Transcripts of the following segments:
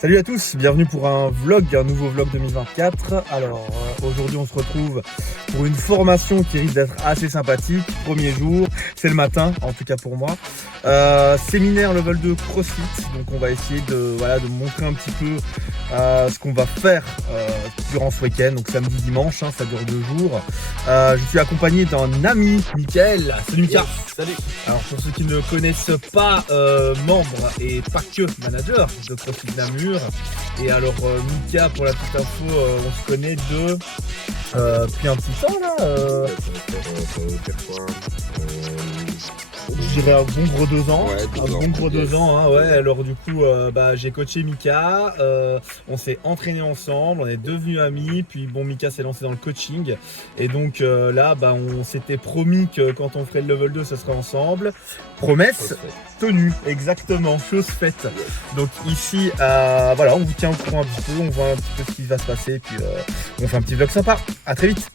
Salut à tous, bienvenue pour un nouveau vlog 2024. Alors aujourd'hui on se retrouve pour une formation qui risque d'être assez sympathique. Premier jour, c'est le matin, en tout cas pour moi. Séminaire level 2 CrossFit, donc on va essayer de montrer un petit peu ce qu'on va faire durant ce week-end, donc samedi, dimanche, ça dure 2 jours. Je suis accompagné d'un ami, Mickaël. Salut Mika. Salut. Alors pour ceux qui ne connaissent pas, membre et pas que manager de CrossFit Namur. Et alors Mika, pour la petite info, on se connaît depuis un petit temps là. Je dirais un bon gros 2 ans. Ouais, un bon gros 2 ans, hein, ouais. Alors du coup, j'ai coaché Mika, on s'est entraîné ensemble, on est devenus amis. Puis bon, Mika s'est lancé dans le coaching. Et donc là, on s'était promis que quand on ferait le level 2, ce serait ensemble. Promesse tenue, exactement, chose faite. Donc ici, on vous tient au courant un petit peu, on voit un petit peu ce qui va se passer. Puis on fait un petit vlog sympa. À très vite.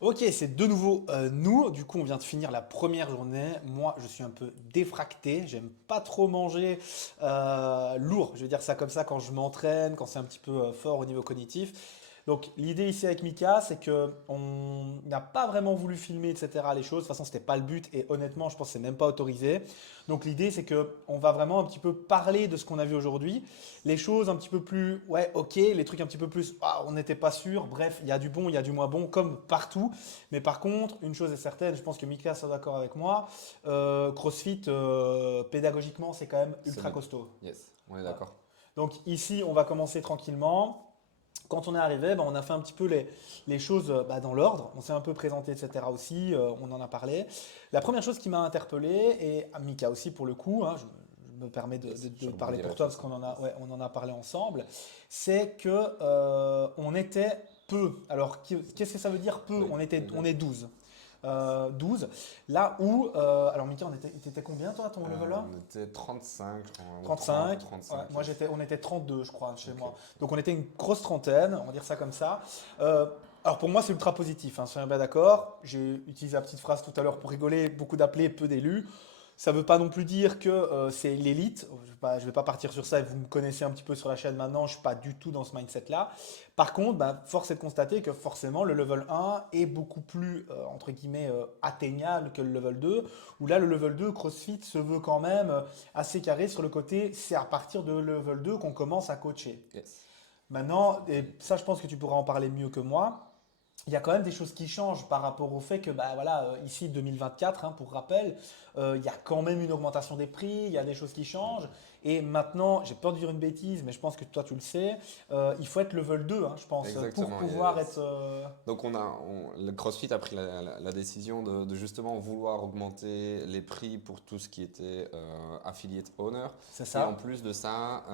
Ok, c'est de nouveau nous. Du coup, on vient de finir la première journée. Moi, je suis un peu défracté. J'aime pas trop manger lourd. Je vais dire ça comme ça quand je m'entraîne, quand c'est un petit peu fort au niveau cognitif. Donc, l'idée ici avec Mika, c'est que on n'a pas vraiment voulu filmer, etc. les choses. De toute façon, c'était pas le but et honnêtement, je pense que c'est même pas autorisé. Donc, l'idée, c'est que on va vraiment un petit peu parler de ce qu'on a vu aujourd'hui. Les choses un petit peu plus, ouais, ok, les trucs un petit peu plus, on n'était pas sûr. Bref, il y a du bon, il y a du moins bon, comme partout. Mais par contre, une chose est certaine, je pense que Mika sera d'accord avec moi, CrossFit, pédagogiquement, c'est quand même ultra costaud. Yes, on est d'accord. Donc ici, on va commencer tranquillement. Quand on est arrivé, on a fait un petit peu les choses dans l'ordre. On s'est un peu présenté, etc. aussi. On en a parlé. La première chose qui m'a interpellé, et à Mika aussi pour le coup, je me permets de parler pour toi parce on en a parlé ensemble, c'est que on était peu. Alors, qu'est-ce que ça veut dire peu? Oui, On est 12. 12. Là où, alors Mika, t'étais combien toi à ton level 1? On était 35, je crois, 35. 35. Ouais, on était 32, je crois, chez Ok. moi. Donc on était une grosse trentaine, on va dire ça comme ça. Alors pour moi, c'est ultra positif, soyons bien d'accord. J'ai utilisé la petite phrase tout à l'heure pour rigoler, beaucoup d'appelés, peu d'élus. Ça ne veut pas non plus dire que c'est l'élite. Je vais pas partir sur ça. Vous me connaissez un petit peu sur la chaîne maintenant. Je ne suis pas du tout dans ce mindset-là. Par contre, force est de constater que forcément, le level 1 est beaucoup plus, entre guillemets, atteignable que le level 2. Où là, le level 2, CrossFit se veut quand même assez carré sur le côté. C'est à partir de level 2 qu'on commence à coacher. Yes. Maintenant, et ça, je pense que tu pourras en parler mieux que moi. Il y a quand même des choses qui changent par rapport au fait que, ici 2024, pour rappel, il y a quand même une augmentation des prix, il y a des choses qui changent. Et maintenant, j'ai peur de dire une bêtise, mais je pense que toi tu le sais, il faut être level 2, je pense, pour Exactement. pouvoir Yes. être. Donc le CrossFit a pris la décision de justement vouloir augmenter les prix pour tout ce qui était affiliate owner. C'est Et en ça. plus de ça,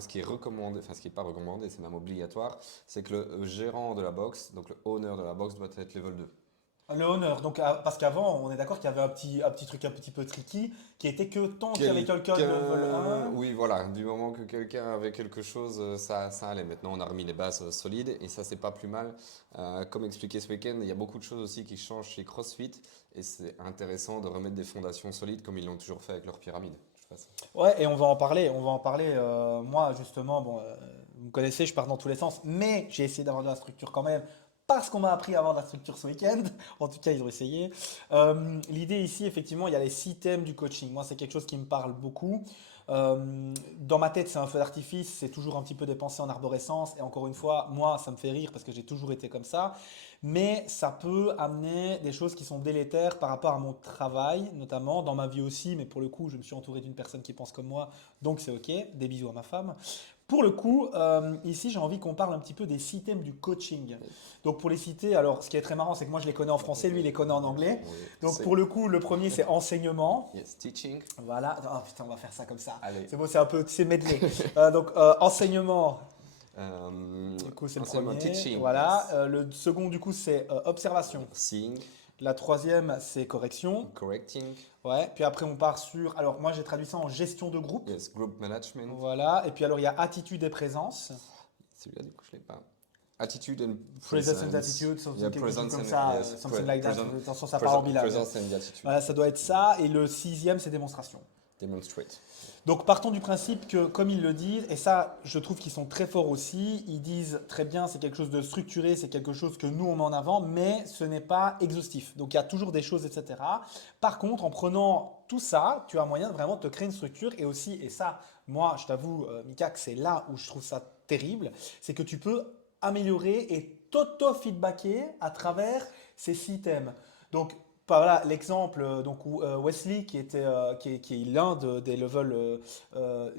ce qui est recommandé, enfin ce qui n'est pas recommandé, c'est même obligatoire, c'est que le gérant de la box, donc le owner de la box doit être level 2. Le honneur. Donc, parce qu'avant, on est d'accord qu'il y avait un petit truc un petit peu tricky qui était que tant qu'il y avait quelqu'un de level 1. Oui, voilà, du moment que quelqu'un avait quelque chose, ça allait. Maintenant, on a remis les bases solides et ça, c'est pas plus mal. Comme expliqué ce week-end, il y a beaucoup de choses aussi qui changent chez CrossFit et c'est intéressant de remettre des fondations solides comme ils l'ont toujours fait avec leur pyramide. De toute façon. Ouais, et on va en parler. On va en parler. Moi, justement, vous me connaissez, je pars dans tous les sens, mais j'ai essayé d'avoir de la structure quand même. Parce qu'on m'a appris à avoir de la structure ce week-end. En tout cas, ils ont essayé. L'idée ici, effectivement, il y a les 6 thèmes du coaching. Moi, c'est quelque chose qui me parle beaucoup. Dans ma tête, c'est un feu d'artifice. C'est toujours un petit peu des pensées en arborescence. Et encore une fois, moi, ça me fait rire parce que j'ai toujours été comme ça. Mais ça peut amener des choses qui sont délétères par rapport à mon travail, notamment dans ma vie aussi. Mais pour le coup, je me suis entouré d'une personne qui pense comme moi. Donc, c'est OK. Des bisous à ma femme. Pour le coup, ici, j'ai envie qu'on parle un petit peu des 6 thèmes du coaching. Donc, pour les citer, alors, ce qui est très marrant, c'est que moi, je les connais en français, lui, il les connaît en anglais. Oui, Donc, pour le coup, le premier, c'est enseignement. Yes, teaching. Voilà. Oh putain, on va faire ça comme ça. Allez. C'est beau, c'est un peu, c'est medley. Donc, enseignement, du coup, c'est le Enseignement, premier. teaching. Voilà. Yes. Le second, du coup, c'est observation. Seeing. La troisième, c'est correction. Correcting. Ouais. Puis après, on part sur. Alors, moi, j'ai traduit ça en gestion de groupe. Yes, group management. Voilà. Et puis, alors, il y a attitude et présence. Celui-là, du coup, je ne l'ai pas. Attitude and Presence and presence. attitude, Yeah, quelque chose presence comme and- ça. yes, Something like that. present- Attention, ça part en bilingue. Presence and attitude. Voilà, ça doit être ça. Et le sixième, c'est démonstration. Demonstrate. Donc partons du principe que, comme ils le disent, et ça je trouve qu'ils sont très forts aussi, ils disent très bien c'est quelque chose de structuré, c'est quelque chose que nous on met en avant, mais ce n'est pas exhaustif. Donc il y a toujours des choses, etc. Par contre, en prenant tout ça, tu as moyen de vraiment te créer une structure et aussi, et ça, moi je t'avoue, Mika, que c'est là où je trouve ça terrible, c'est que tu peux améliorer et t'auto-feedbacker à travers ces systèmes. Donc, voilà l'exemple donc où Wesley qui est l'un des levels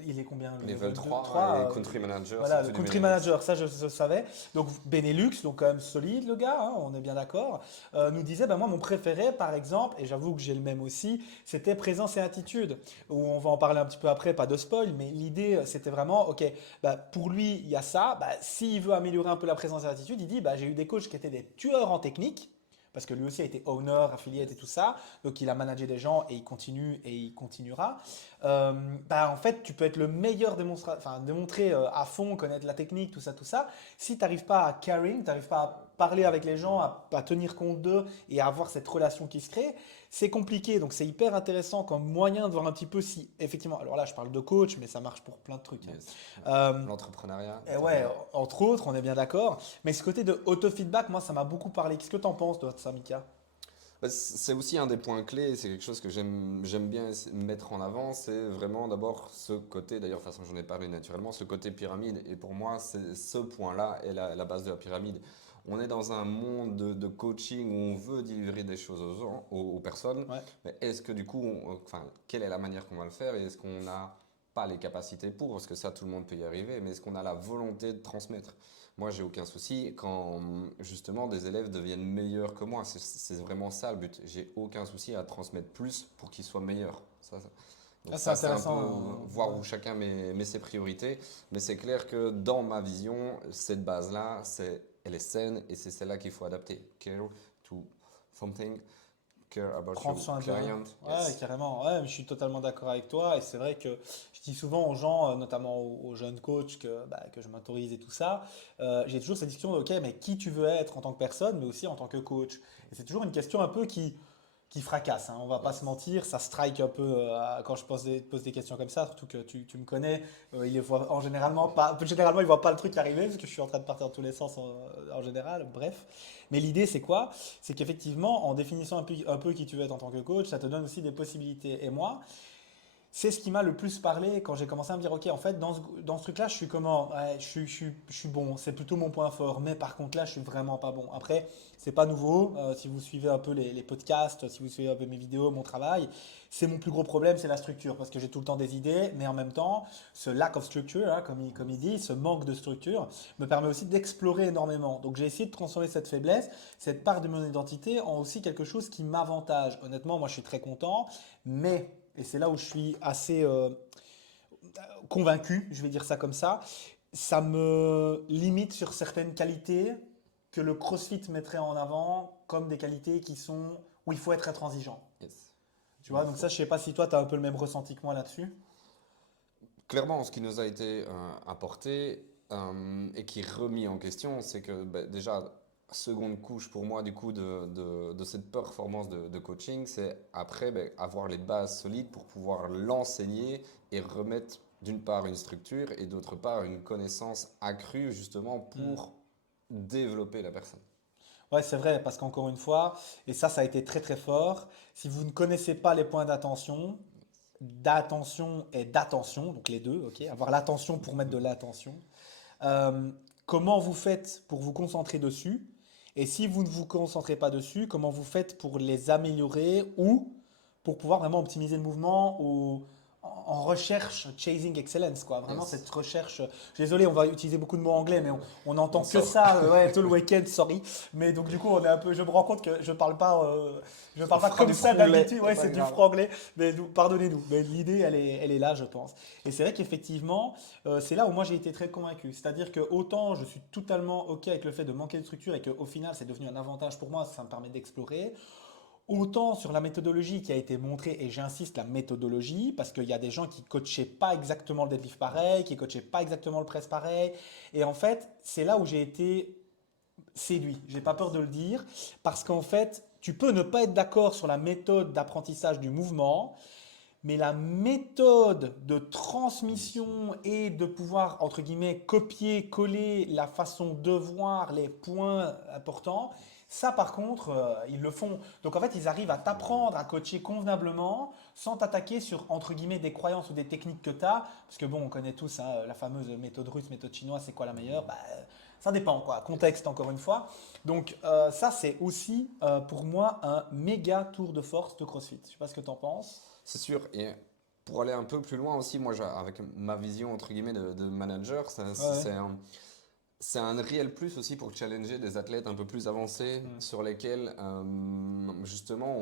il est combien le Level 2, 3 et country manager. voilà, surtout le du country Benelux. manager, ça je savais. Donc Benelux, donc quand même solide le gars, hein, on est bien d'accord. Nous disait, moi mon préféré par exemple, et j'avoue que j'ai le même aussi, c'était présence et attitude. Où on va en parler un petit peu après, pas de spoil, mais l'idée c'était vraiment, ok, pour lui il y a ça. S'il veut améliorer un peu la présence et l'attitude, il dit, j'ai eu des coachs qui étaient des tueurs en technique. Parce que lui aussi a été owner, affiliate et tout ça. Donc il a managé des gens et il continue et il continuera. En fait, tu peux être le meilleur démontrer à fond, connaître la technique, tout ça, tout ça. Si tu n'arrives pas à caring, tu n'arrives pas à parler avec les gens, à tenir compte d'eux et à avoir cette relation qui se crée, c'est compliqué. Donc c'est hyper intéressant comme moyen de voir un petit peu si, effectivement, alors là je parle de coach, mais ça marche pour plein de trucs. Yes. Euh, L'entrepreneuriat. et ouais, entre autres, on est bien d'accord. Mais ce côté de auto-feedback, moi, ça m'a beaucoup parlé. Qu'est-ce que tu en penses, toi, de ça, Mika? C'est aussi un des points clés, c'est quelque chose que j'aime bien mettre en avant, c'est vraiment d'abord ce côté, d'ailleurs de toute façon j'en ai parlé naturellement, ce côté pyramide. Et pour moi, ce point-là est la base de la pyramide. On est dans un monde de coaching où on veut délivrer des choses aux gens, aux personnes, Ouais. mais est-ce que du coup, quelle est la manière qu'on va le faire et est-ce qu'on n'a pas les capacités pour, parce que ça tout le monde peut y arriver, mais est-ce qu'on a la volonté de transmettre? Moi, j'ai aucun souci quand justement des élèves deviennent meilleurs que moi. C'est vraiment ça le but. J'ai aucun souci à transmettre plus pour qu'ils soient meilleurs. Donc Ah, c'est ça, c'est un peu intéressant. voir où chacun met ses priorités. Mais c'est clair que dans ma vision, cette base-là, elle est saine et c'est celle-là qu'il faut adapter. Care to something, care about Prendre your soin d'eux. client. Ouais, Yes. carrément. Ouais, mais je suis totalement d'accord avec toi. Et c'est vrai que je dis souvent aux gens, notamment aux jeunes coachs que je m'autorise et tout ça, j'ai toujours cette discussion de, ok, mais qui tu veux être en tant que personne, mais aussi en tant que coach. Et c'est toujours une question un peu qui fracasse, hein, on va pas se mentir, ça strike un peu quand je pose des questions comme ça, surtout que tu me connais, il voit généralement il voit pas le truc arriver parce que je suis en train de partir dans tous les sens en général, bref. Mais l'idée c'est quoi? C'est qu'effectivement en définissant un peu qui tu veux être en tant que coach, ça te donne aussi des possibilités. Et moi, c'est ce qui m'a le plus parlé quand j'ai commencé à me dire, ok, en fait, dans ce truc-là, je suis comment? Ouais, je suis bon, c'est plutôt mon point fort, mais par contre là, je suis vraiment pas bon. Après, c'est pas nouveau, si vous suivez un peu les podcasts, si vous suivez un peu mes vidéos, mon travail, c'est mon plus gros problème, c'est la structure, parce que j'ai tout le temps des idées, mais en même temps, ce lack of structure, hein, comme il dit, ce manque de structure, me permet aussi d'explorer énormément. Donc j'ai essayé de transformer cette faiblesse, cette part de mon identité, en aussi quelque chose qui m'avantage. Honnêtement, moi, je suis très content, mais et c'est là où je suis assez convaincu, je vais dire ça comme ça me limite sur certaines qualités que le CrossFit mettrait en avant comme des qualités où il faut être intransigeant. Yes. Tu vois, donc ça, je sais pas si toi, tu as un peu le même ressenti que moi là-dessus. Clairement, ce qui nous a été apporté et qui est remis en question, c'est que déjà, seconde couche pour moi du coup de cette performance de coaching, c'est après avoir les bases solides pour pouvoir l'enseigner et remettre d'une part une structure et d'autre part une connaissance accrue justement pour développer la personne. Ouais, c'est vrai, parce qu'encore une fois, et ça a été très très fort, si vous ne connaissez pas les points d'attention et d'attention, donc les deux, ok, avoir l'attention pour mettre de l'attention, euh, comment vous faites pour vous concentrer dessus? Et si vous ne vous concentrez pas dessus, comment vous faites pour les améliorer ou pour pouvoir vraiment optimiser le mouvement ou en recherche, chasing excellence, quoi. Vraiment Yes. cette recherche. Je suis désolé, on va utiliser beaucoup de mots anglais, mais on n'entend On que sort. ça, ouais, tout le week-end, sorry. Mais donc du coup, on est un peu. Je me rends compte que je parle pas fera comme du ça franglais, d'habitude. Ouais, c'est pas c'est du grave. franglais. Mais pardonnez-nous. Mais l'idée, elle est là, je pense. Et c'est vrai qu'effectivement, c'est là où moi j'ai été très convaincu. C'est-à-dire que autant je suis totalement OK avec le fait de manquer de structure et qu'au final c'est devenu un avantage pour moi, ça me permet d'explorer. autant sur la méthodologie qui a été montrée, et j'insiste, la méthodologie, parce qu'il y a des gens qui coachaient pas exactement le deadlift pareil, qui coachaient pas exactement le press pareil. Et en fait, c'est là où j'ai été séduit. J'ai pas peur de le dire, parce qu'en fait, tu peux ne pas être d'accord sur la méthode d'apprentissage du mouvement, mais la méthode de transmission et de pouvoir, entre guillemets, copier, coller la façon de voir les points importants, ça par contre, ils le font. Donc en fait, ils arrivent à t'apprendre à coacher convenablement sans t'attaquer sur, entre guillemets, des croyances ou des techniques que tu as. Parce que bon, on connaît tous hein, la fameuse méthode russe, méthode chinoise, c'est quoi la meilleure? Bah, ça dépend, quoi. Contexte, encore une fois. Donc ça, c'est aussi pour moi un méga tour de force de CrossFit. Je sais pas ce que tu en penses. C'est sûr. Et pour aller un peu plus loin aussi, moi, avec ma vision entre guillemets de manager, Ouais, ouais. c'est un réel plus aussi pour challenger des athlètes un peu plus avancés Mm. sur lesquels justement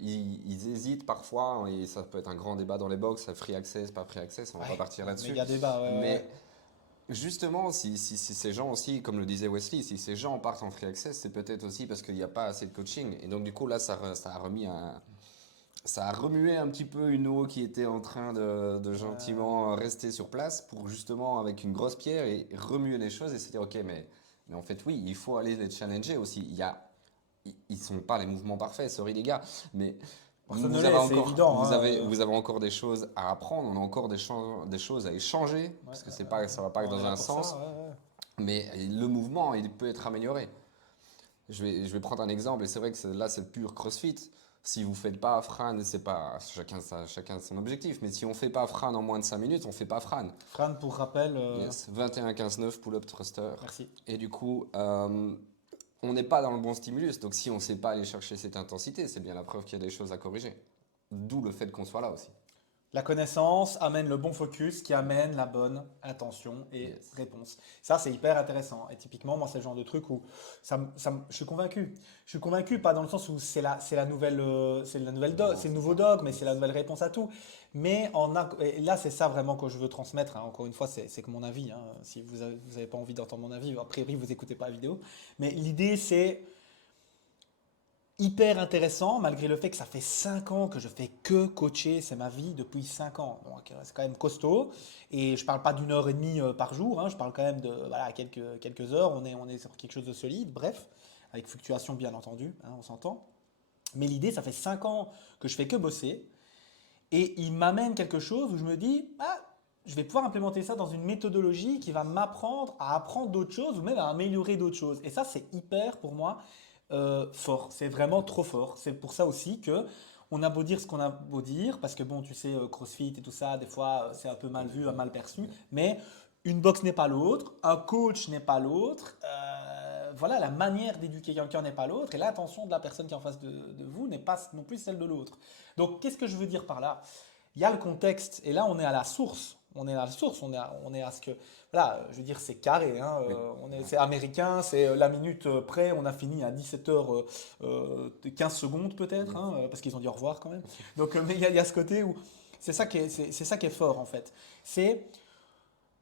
ils hésitent parfois et ça peut être un grand débat dans les box, free access, pas free access, on va pas Ouais, partir là-dessus. méga débat, ouais, ouais, Mais ouais. justement, si ces gens aussi, comme le disait Wesley, si ces gens partent en free access, c'est peut-être aussi parce qu'il n'y a pas assez de coaching. Et donc du coup là, ça a remué un petit peu une eau qui était en train de gentiment rester sur place pour justement, avec une grosse pierre, et remuer les choses et se dire, ok, mais en fait, oui, il faut aller les challenger aussi. Ils sont pas les mouvements parfaits, sorry les gars, mais Personne ne l'est, c'est évident, hein, vous avez encore des choses à apprendre, on a encore des choses à échanger, parce que c'est pas, ça va pas que on est dans là un pour ça, sens, ouais, ouais. mais le mouvement, il peut être amélioré. Je vais prendre un exemple, et c'est vrai que là, c'est le pur CrossFit. Si vous ne faites pas Fran, c'est pas chacun son objectif, mais si on ne fait pas Fran en moins de 5 minutes, on ne fait pas Fran. Fran, pour rappel, Yes, 21-15-9 pull-up thruster. merci. Et du coup, on n'est pas dans le bon stimulus. Donc si on ne sait pas aller chercher cette intensité, c'est bien la preuve qu'il y a des choses à corriger. D'où le fait qu'on soit là aussi. La connaissance amène le bon focus qui amène la bonne attention et Yes. réponse. Ça, c'est hyper intéressant. Et typiquement, moi, c'est le genre de truc où je suis convaincu. Je suis convaincu, pas dans le sens où c'est la nouvelle Non, c'est le c'est nouveau ça. dogme, mais c'est la Yes. nouvelle réponse à tout. Mais et là, c'est ça vraiment que je veux transmettre, hein. Encore une fois, c'est que mon avis, hein. Si vous avez pas envie d'entendre mon avis, a priori, vous écoutez pas la vidéo. Mais l'idée, c'est hyper intéressant, malgré le fait que ça fait 5 ans que je fais que coacher, c'est ma vie depuis 5 ans. Donc c'est quand même costaud. Et je parle pas d'une heure et demie par jour, hein, je parle quand même de voilà, quelques heures. On est sur quelque chose de solide, bref, avec fluctuation bien entendu, hein, on s'entend. Mais l'idée, ça fait 5 ans que je fais que bosser. Et il m'amène quelque chose où je me dis, ah, je vais pouvoir implémenter ça dans une méthodologie qui va m'apprendre à apprendre d'autres choses ou même à améliorer d'autres choses. Et ça, c'est hyper pour moi fort. C'est vraiment trop fort. C'est pour ça aussi que on a beau dire ce qu'on a beau dire, parce que bon, tu sais, CrossFit et tout ça, des fois, c'est un peu mal vu, mal perçu. Mais une box n'est pas l'autre, un coach n'est pas l'autre. Voilà, la manière d'éduquer quelqu'un n'est pas l'autre, et l'attention de la personne qui est en face de vous n'est pas non plus celle de l'autre. Donc, qu'est-ce que je veux dire par là? Il y a le contexte, et là, on est à la source. On est à la source, on est à ce que. Voilà, je veux dire, c'est carré, hein, Oui. c'est américain, c'est la minute près, on a fini à 17h 15 secondes peut-être, hein, parce qu'ils ont dit au revoir quand même. Donc, mais il y a ce côté où c'est ça qui est fort en fait. C'est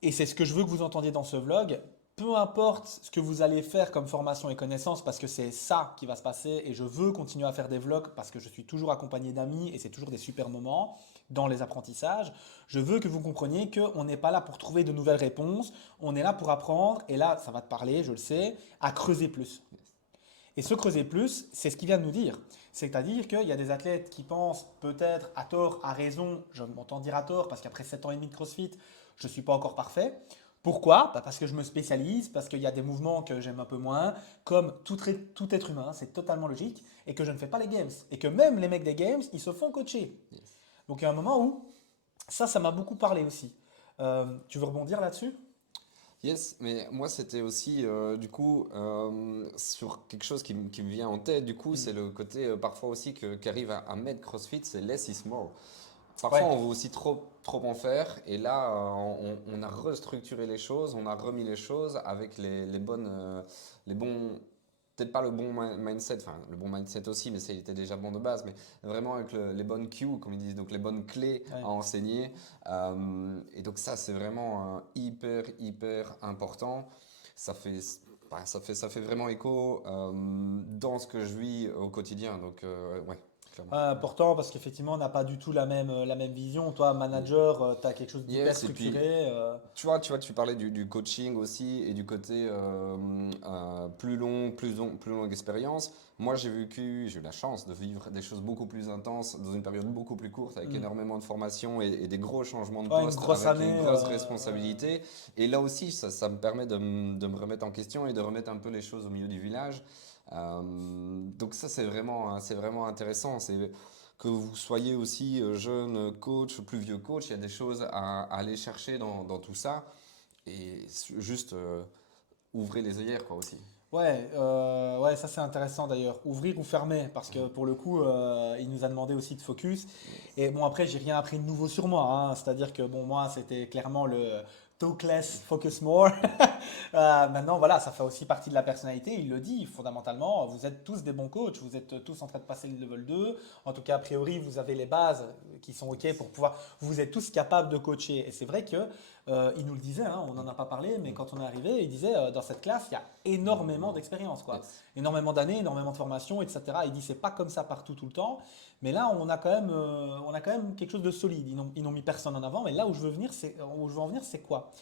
et c'est ce que je veux que vous entendiez dans ce vlog. Peu importe ce que vous allez faire comme formation et connaissances, parce que c'est ça qui va se passer et je veux continuer à faire des vlogs parce que je suis toujours accompagné d'amis et c'est toujours des super moments dans les apprentissages. Je veux que vous compreniez qu'on n'est pas là pour trouver de nouvelles réponses, on est là pour apprendre et là, ça va te parler, je le sais, à creuser plus. Et ce creuser plus, c'est ce qu'il vient de nous dire. C'est-à-dire qu'il y a des athlètes qui pensent peut-être à tort, à raison, je m'entends dire à tort parce qu'après 7 ans et demi de CrossFit, je ne suis pas encore parfait. Pourquoi? Bah parce que je me spécialise, parce qu'il y a des mouvements que j'aime un peu moins, comme tout être humain, c'est totalement logique, et que je ne fais pas les games. Et que même les mecs des games, ils se font coacher. Yes. Donc il y a un moment où ça m'a beaucoup parlé aussi. Tu veux rebondir là-dessus? Yes, mais moi c'était aussi du coup sur quelque chose qui me vient en tête, du coup c'est le côté parfois aussi qu'arrive à mettre CrossFit, c'est less is more. Parfois Ouais. on veut aussi trop en faire et là on a restructuré les choses, on a remis les choses avec les bonnes, les bons, peut-être pas le bon mindset, enfin le bon mindset aussi, mais ça il était déjà bon de base, mais vraiment avec les bonnes cues, comme ils disent, donc les bonnes clés Ouais. à enseigner. Et donc ça c'est vraiment hyper important. Ça fait bah, ça fait vraiment écho dans ce que je vis au quotidien. Donc, ouais, clairement. Important parce qu'effectivement, on n'a pas du tout la même vision. Toi, manager, tu as quelque chose d'hyper Yes, et puis structuré. tu parlais du coaching aussi et du côté plus longue expérience. Moi, j'ai eu la chance de vivre des choses beaucoup plus intenses dans une période beaucoup plus courte avec Hmm. énormément de formation et des gros changements de Ouais, une poste grosse avec une année. grosse responsabilité. Et là aussi, ça me permet de me remettre en question et de remettre un peu les choses au milieu du village. Donc ça, c'est vraiment intéressant. C'est que vous soyez aussi jeune coach, plus vieux coach, il y a des choses à aller chercher dans tout ça. Et juste ouvrez les œillères quoi aussi. Ouais, ouais, ça c'est intéressant d'ailleurs. Ouvrir ou fermer, parce que pour le coup, il nous a demandé aussi de focus. Et bon, après, j'ai rien appris de nouveau sur moi, hein. C'est-à-dire que bon, moi, c'était clairement le talk less, focus more. Maintenant, voilà, ça fait aussi partie de la personnalité. Il le dit, fondamentalement, vous êtes tous des bons coachs, vous êtes tous en train de passer le level 2. En tout cas, a priori, vous avez les bases qui sont OK pour pouvoir. Vous êtes tous capables de coacher. Et c'est vrai que il nous le disait, hein, on n'en a pas parlé, mais quand on est arrivé, il disait dans cette classe, il y a énormément d'expérience, quoi. Yes. Énormément d'années, énormément de formation, etc. Il dit c'est pas comme ça partout tout le temps, mais là on a quand même quelque chose de solide. Ils n'ont mis personne en avant, mais là où je veux venir, où je veux en venir, c'est quoi?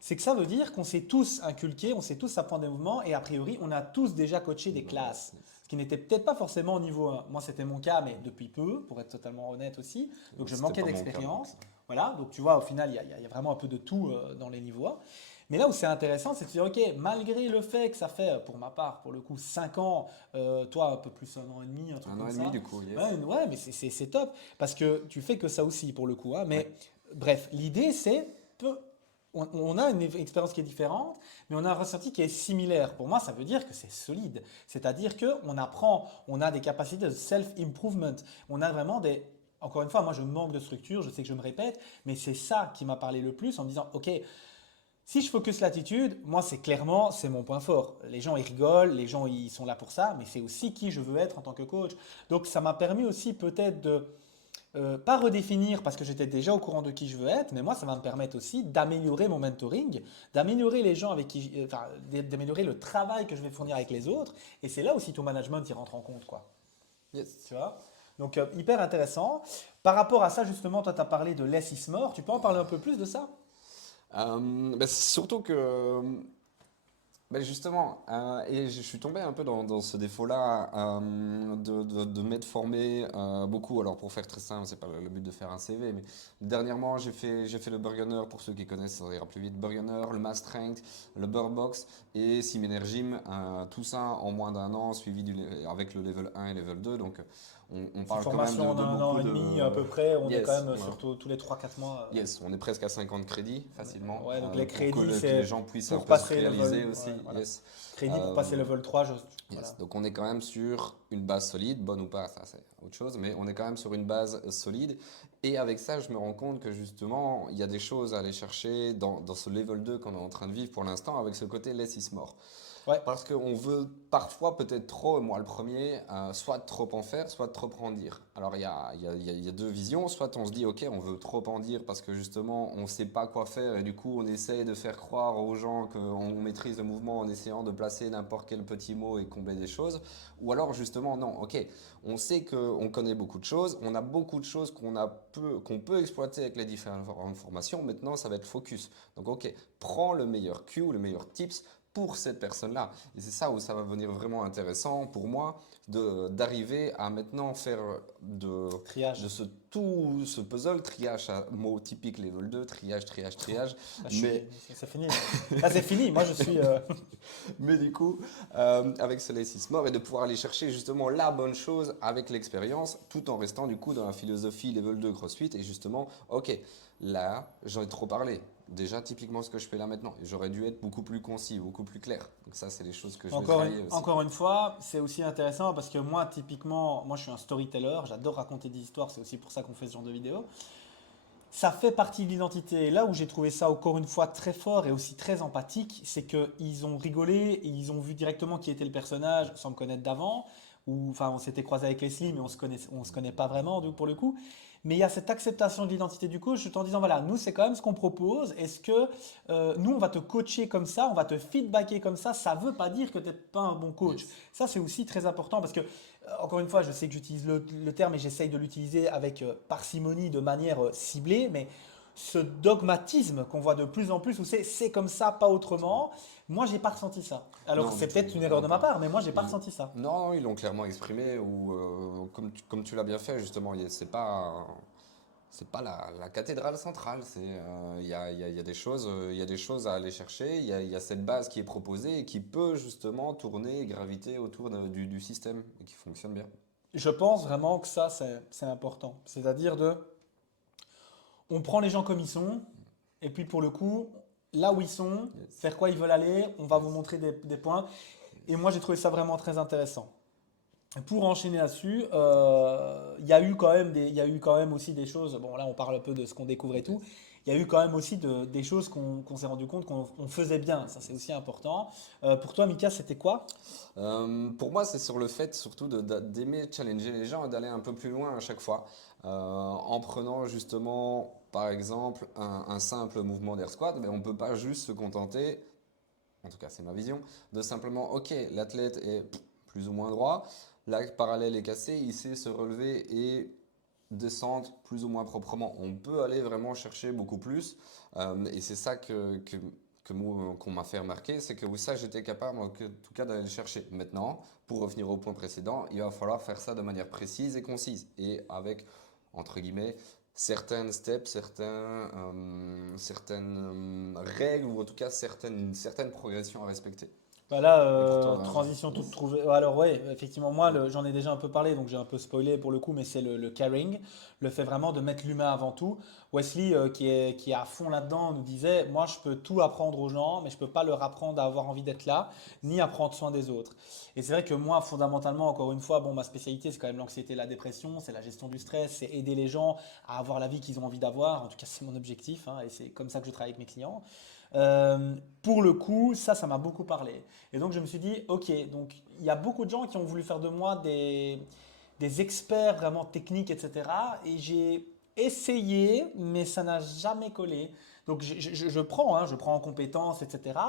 C'est que ça veut dire qu'on s'est tous inculqués, on s'est tous apprendre des mouvements et a priori on a tous déjà coaché des classes. Ce qui n'était peut-être pas forcément au niveau 1. Moi c'était mon cas, mais depuis peu, pour être totalement honnête aussi. Donc je C'était manquais pas mon cas, donc. d'expérience. Voilà, donc tu vois, au final, il y a vraiment un peu de tout dans les niveaux 1. Mais là où c'est intéressant, c'est de se dire, ok, malgré le fait que ça fait, pour ma part, pour le coup, 5 ans, toi un peu plus 1 an et demi, un truc Un an comme et demi ça. du coup, yes. Ouais, ouais, mais c'est top, parce que tu fais que ça aussi, pour le coup, hein. Mais bref, l'idée, c'est, on a une expérience qui est différente, mais on a un ressenti qui est similaire. Pour moi, ça veut dire que c'est solide. C'est-à-dire qu'on apprend, on a des capacités de self-improvement, on a vraiment des... Encore une fois, moi je manque de structure, je sais que je me répète, mais c'est ça qui m'a parlé le plus en me disant, ok, si je focus l'attitude, moi c'est clairement, c'est mon point fort. Les gens ils rigolent, les gens ils sont là pour ça, mais c'est aussi qui je veux être en tant que coach. Donc ça m'a permis aussi peut-être de, pas redéfinir parce que j'étais déjà au courant de qui je veux être, mais moi ça va me permettre aussi d'améliorer mon mentoring, d'améliorer les gens avec qui, enfin d'améliorer le travail que je vais fournir avec les autres. Et c'est là aussi ton management y rentre en compte, quoi. Yes. Tu vois? Donc hyper intéressant. Par rapport à ça justement, toi tu as parlé de less is more. Tu peux en parler un peu plus de ça? Bah, c'est surtout que ben justement, et je suis tombé un peu dans ce défaut-là de m'être formé beaucoup. Alors pour faire très simple, c'est pas le but de faire un CV, mais dernièrement j'ai fait le Burgener, pour ceux qui connaissent, ça ira plus vite, Burgener, le Mass Strength, le Burn Box et Simener Gym, tout ça en moins d'un an, suivi avec le level 1 et level 2. Donc on C'est une parle quand même formation en de un an beaucoup et de... demi à peu près. On est quand Yes, même ouais. sur tous les 3 4 mois. Yes, on est presque à 50 crédits facilement Ouais, donc les pour crédits, que les c'est gens puissent un pour peu se passer réaliser level. aussi. Ouais, voilà. Yes. Crédit pour passer Euh, level 3. Yes. Voilà. Donc on est quand même sur une base solide, bonne ou pas, ça c'est autre chose, mais on est quand même sur une base solide. Et avec ça, je me rends compte que justement, il y a des choses à aller chercher dans ce level 2 qu'on est en train de vivre pour l'instant, avec ce côté less is more. Ouais. Parce qu'on veut parfois peut-être trop, moi le premier, soit de trop en faire, soit de trop en dire. Alors il y a deux visions, soit on se dit ok on veut trop en dire parce que justement on ne sait pas quoi faire et du coup on essaye de faire croire aux gens qu'on maîtrise le mouvement en essayant de placer n'importe quel petit mot et combler des choses. Ou alors justement non, ok, on sait qu'on connaît beaucoup de choses, on a beaucoup de choses qu'on peut exploiter avec les différentes formations, maintenant ça va être focus. Donc ok, prends le meilleur cue, le meilleur tips pour cette personne-là. Et c'est ça où ça va venir vraiment intéressant pour moi d'arriver à maintenant faire Triage. de tout ce puzzle, triage à mot typique level 2, triage. Là, Mais, c'est fini. Là, c'est fini. Moi, je suis. mais du coup, avec ce laissez mort et de pouvoir aller chercher justement la bonne chose avec l'expérience tout en restant du coup dans la philosophie level 2 CrossFit et justement, ok, là, j'en ai trop parlé. Déjà, typiquement, ce que je fais là maintenant. J'aurais dû être beaucoup plus concis, beaucoup plus clair. Donc ça, c'est les choses que je vais travailler aussi. Encore une fois, c'est aussi intéressant parce que moi, typiquement, moi, je suis un storyteller. J'adore raconter des histoires. C'est aussi pour ça qu'on fait ce genre de vidéos. Ça fait partie de l'identité. Et là où j'ai trouvé ça encore une fois très fort et aussi très empathique, c'est qu'ils ont rigolé et ils ont vu directement qui était le personnage sans me connaître d'avant. où, enfin, on s'était croisé avec Leslie, mais on se connaît pas vraiment pour le coup. Mais il y a cette acceptation de l'identité du coach tout en disant, voilà, nous, c'est quand même ce qu'on propose. Est-ce que nous, on va te coacher comme ça, on va te feedbacker comme ça veut pas dire que tu n'es pas un bon coach. Yes. Ça, c'est aussi très important parce que, encore une fois, je sais que j'utilise le terme et j'essaye de l'utiliser avec parcimonie, de manière ciblée, mais ce dogmatisme qu'on voit de plus en plus où c'est comme ça, pas autrement, moi, j'ai pas ressenti ça. Alors, Non, c'est du tout, peut-être une erreur vraiment de ma pas. part, mais moi, j'ai pas Ils- ressenti ça. Non, ils l'ont clairement exprimé, ou comme tu l'as bien fait, justement, c'est pas la cathédrale centrale. Il y a des choses, il y a des choses à aller chercher. Il y a cette base qui est proposée et qui peut justement tourner et graviter autour du système et qui fonctionne bien. Je pense vraiment que ça, c'est important. C'est-à-dire on prend les gens comme ils sont, et puis pour le coup, là où ils sont, Yes. vers quoi ils veulent aller, on va vous Yes. montrer des points. Et moi, j'ai trouvé ça vraiment très intéressant. Pour enchaîner là-dessus, il y a eu quand même il y a eu quand même aussi des choses. Bon, là, on parle un peu de ce qu'on découvre et tout. Yes. Il y a eu quand même aussi des choses qu'on s'est rendu compte qu'on faisait bien. Ça, c'est aussi important. Pour toi, Mika, c'était quoi? Pour moi, c'est sur le fait surtout d'aimer challenger les gens et d'aller un peu plus loin à chaque fois. En prenant justement, par exemple, un simple mouvement d'air squat, mais on ne peut pas juste se contenter, en tout cas c'est ma vision, de simplement, ok, l'athlète est plus ou moins droit, la parallèle est cassée, il sait se relever et descendre plus ou moins proprement. On peut aller vraiment chercher beaucoup plus. Et c'est ça qu'on m'a fait remarquer, c'est que oui, ça, j'étais capable, en tout cas, d'aller le chercher. Maintenant, pour revenir au point précédent, il va falloir faire ça de manière précise et concise. Et avec, entre guillemets, certaines steps, certaines règles, ou en tout cas une certaine progression à respecter. Voilà, Et pour toi, transition toute trouvée. Alors ouais, effectivement, moi, j'en ai déjà un peu parlé, donc j'ai un peu spoilé pour le coup, mais c'est le caring, le fait vraiment de mettre l'humain avant tout. Wesley, qui est à fond là-dedans, nous disait, moi, je peux tout apprendre aux gens, mais je peux pas leur apprendre à avoir envie d'être là, ni à prendre soin des autres. Et c'est vrai que moi, fondamentalement, encore une fois, bon, ma spécialité, c'est quand même l'anxiété et la dépression, c'est la gestion du stress, c'est aider les gens à avoir la vie qu'ils ont envie d'avoir. En tout cas, c'est mon objectif, hein, et c'est comme ça que je travaille avec mes clients. Pour le coup, ça m'a beaucoup parlé. Et donc je me suis dit, ok, donc il y a beaucoup de gens qui ont voulu faire de moi des experts vraiment techniques, etc. Et j'ai essayé, mais ça n'a jamais collé. Donc je prends, hein, je prends en compétences, etc.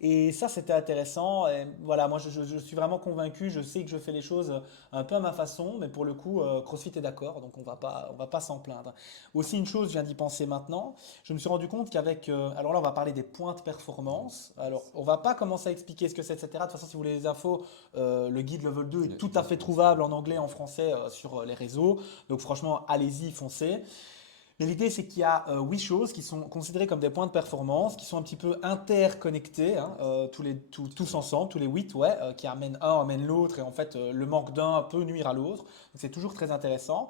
Et ça, c'était intéressant. Et voilà, moi, je suis vraiment convaincu. Je sais que je fais les choses un peu à ma façon, mais pour le coup, CrossFit est d'accord, donc on va pas s'en plaindre. Aussi, une chose, je viens d'y penser maintenant. Je me suis rendu compte qu'avec, alors là, on va parler des points de performance. Alors, on va pas commencer à expliquer ce que c'est, etc. De toute façon, si vous voulez les infos, le guide Level 2 est tout à fait trouvable en anglais, en français, sur les réseaux. Donc, franchement, allez-y, foncez. Mais l'idée, c'est qu'il y a 8 choses qui sont considérées comme des points de performance, qui sont un petit peu interconnectés, hein, tous ensemble, tous les 8, ouais, qui amènent un, amènent l'autre, et en fait, le manque d'un peut nuire à l'autre. Donc, c'est toujours très intéressant.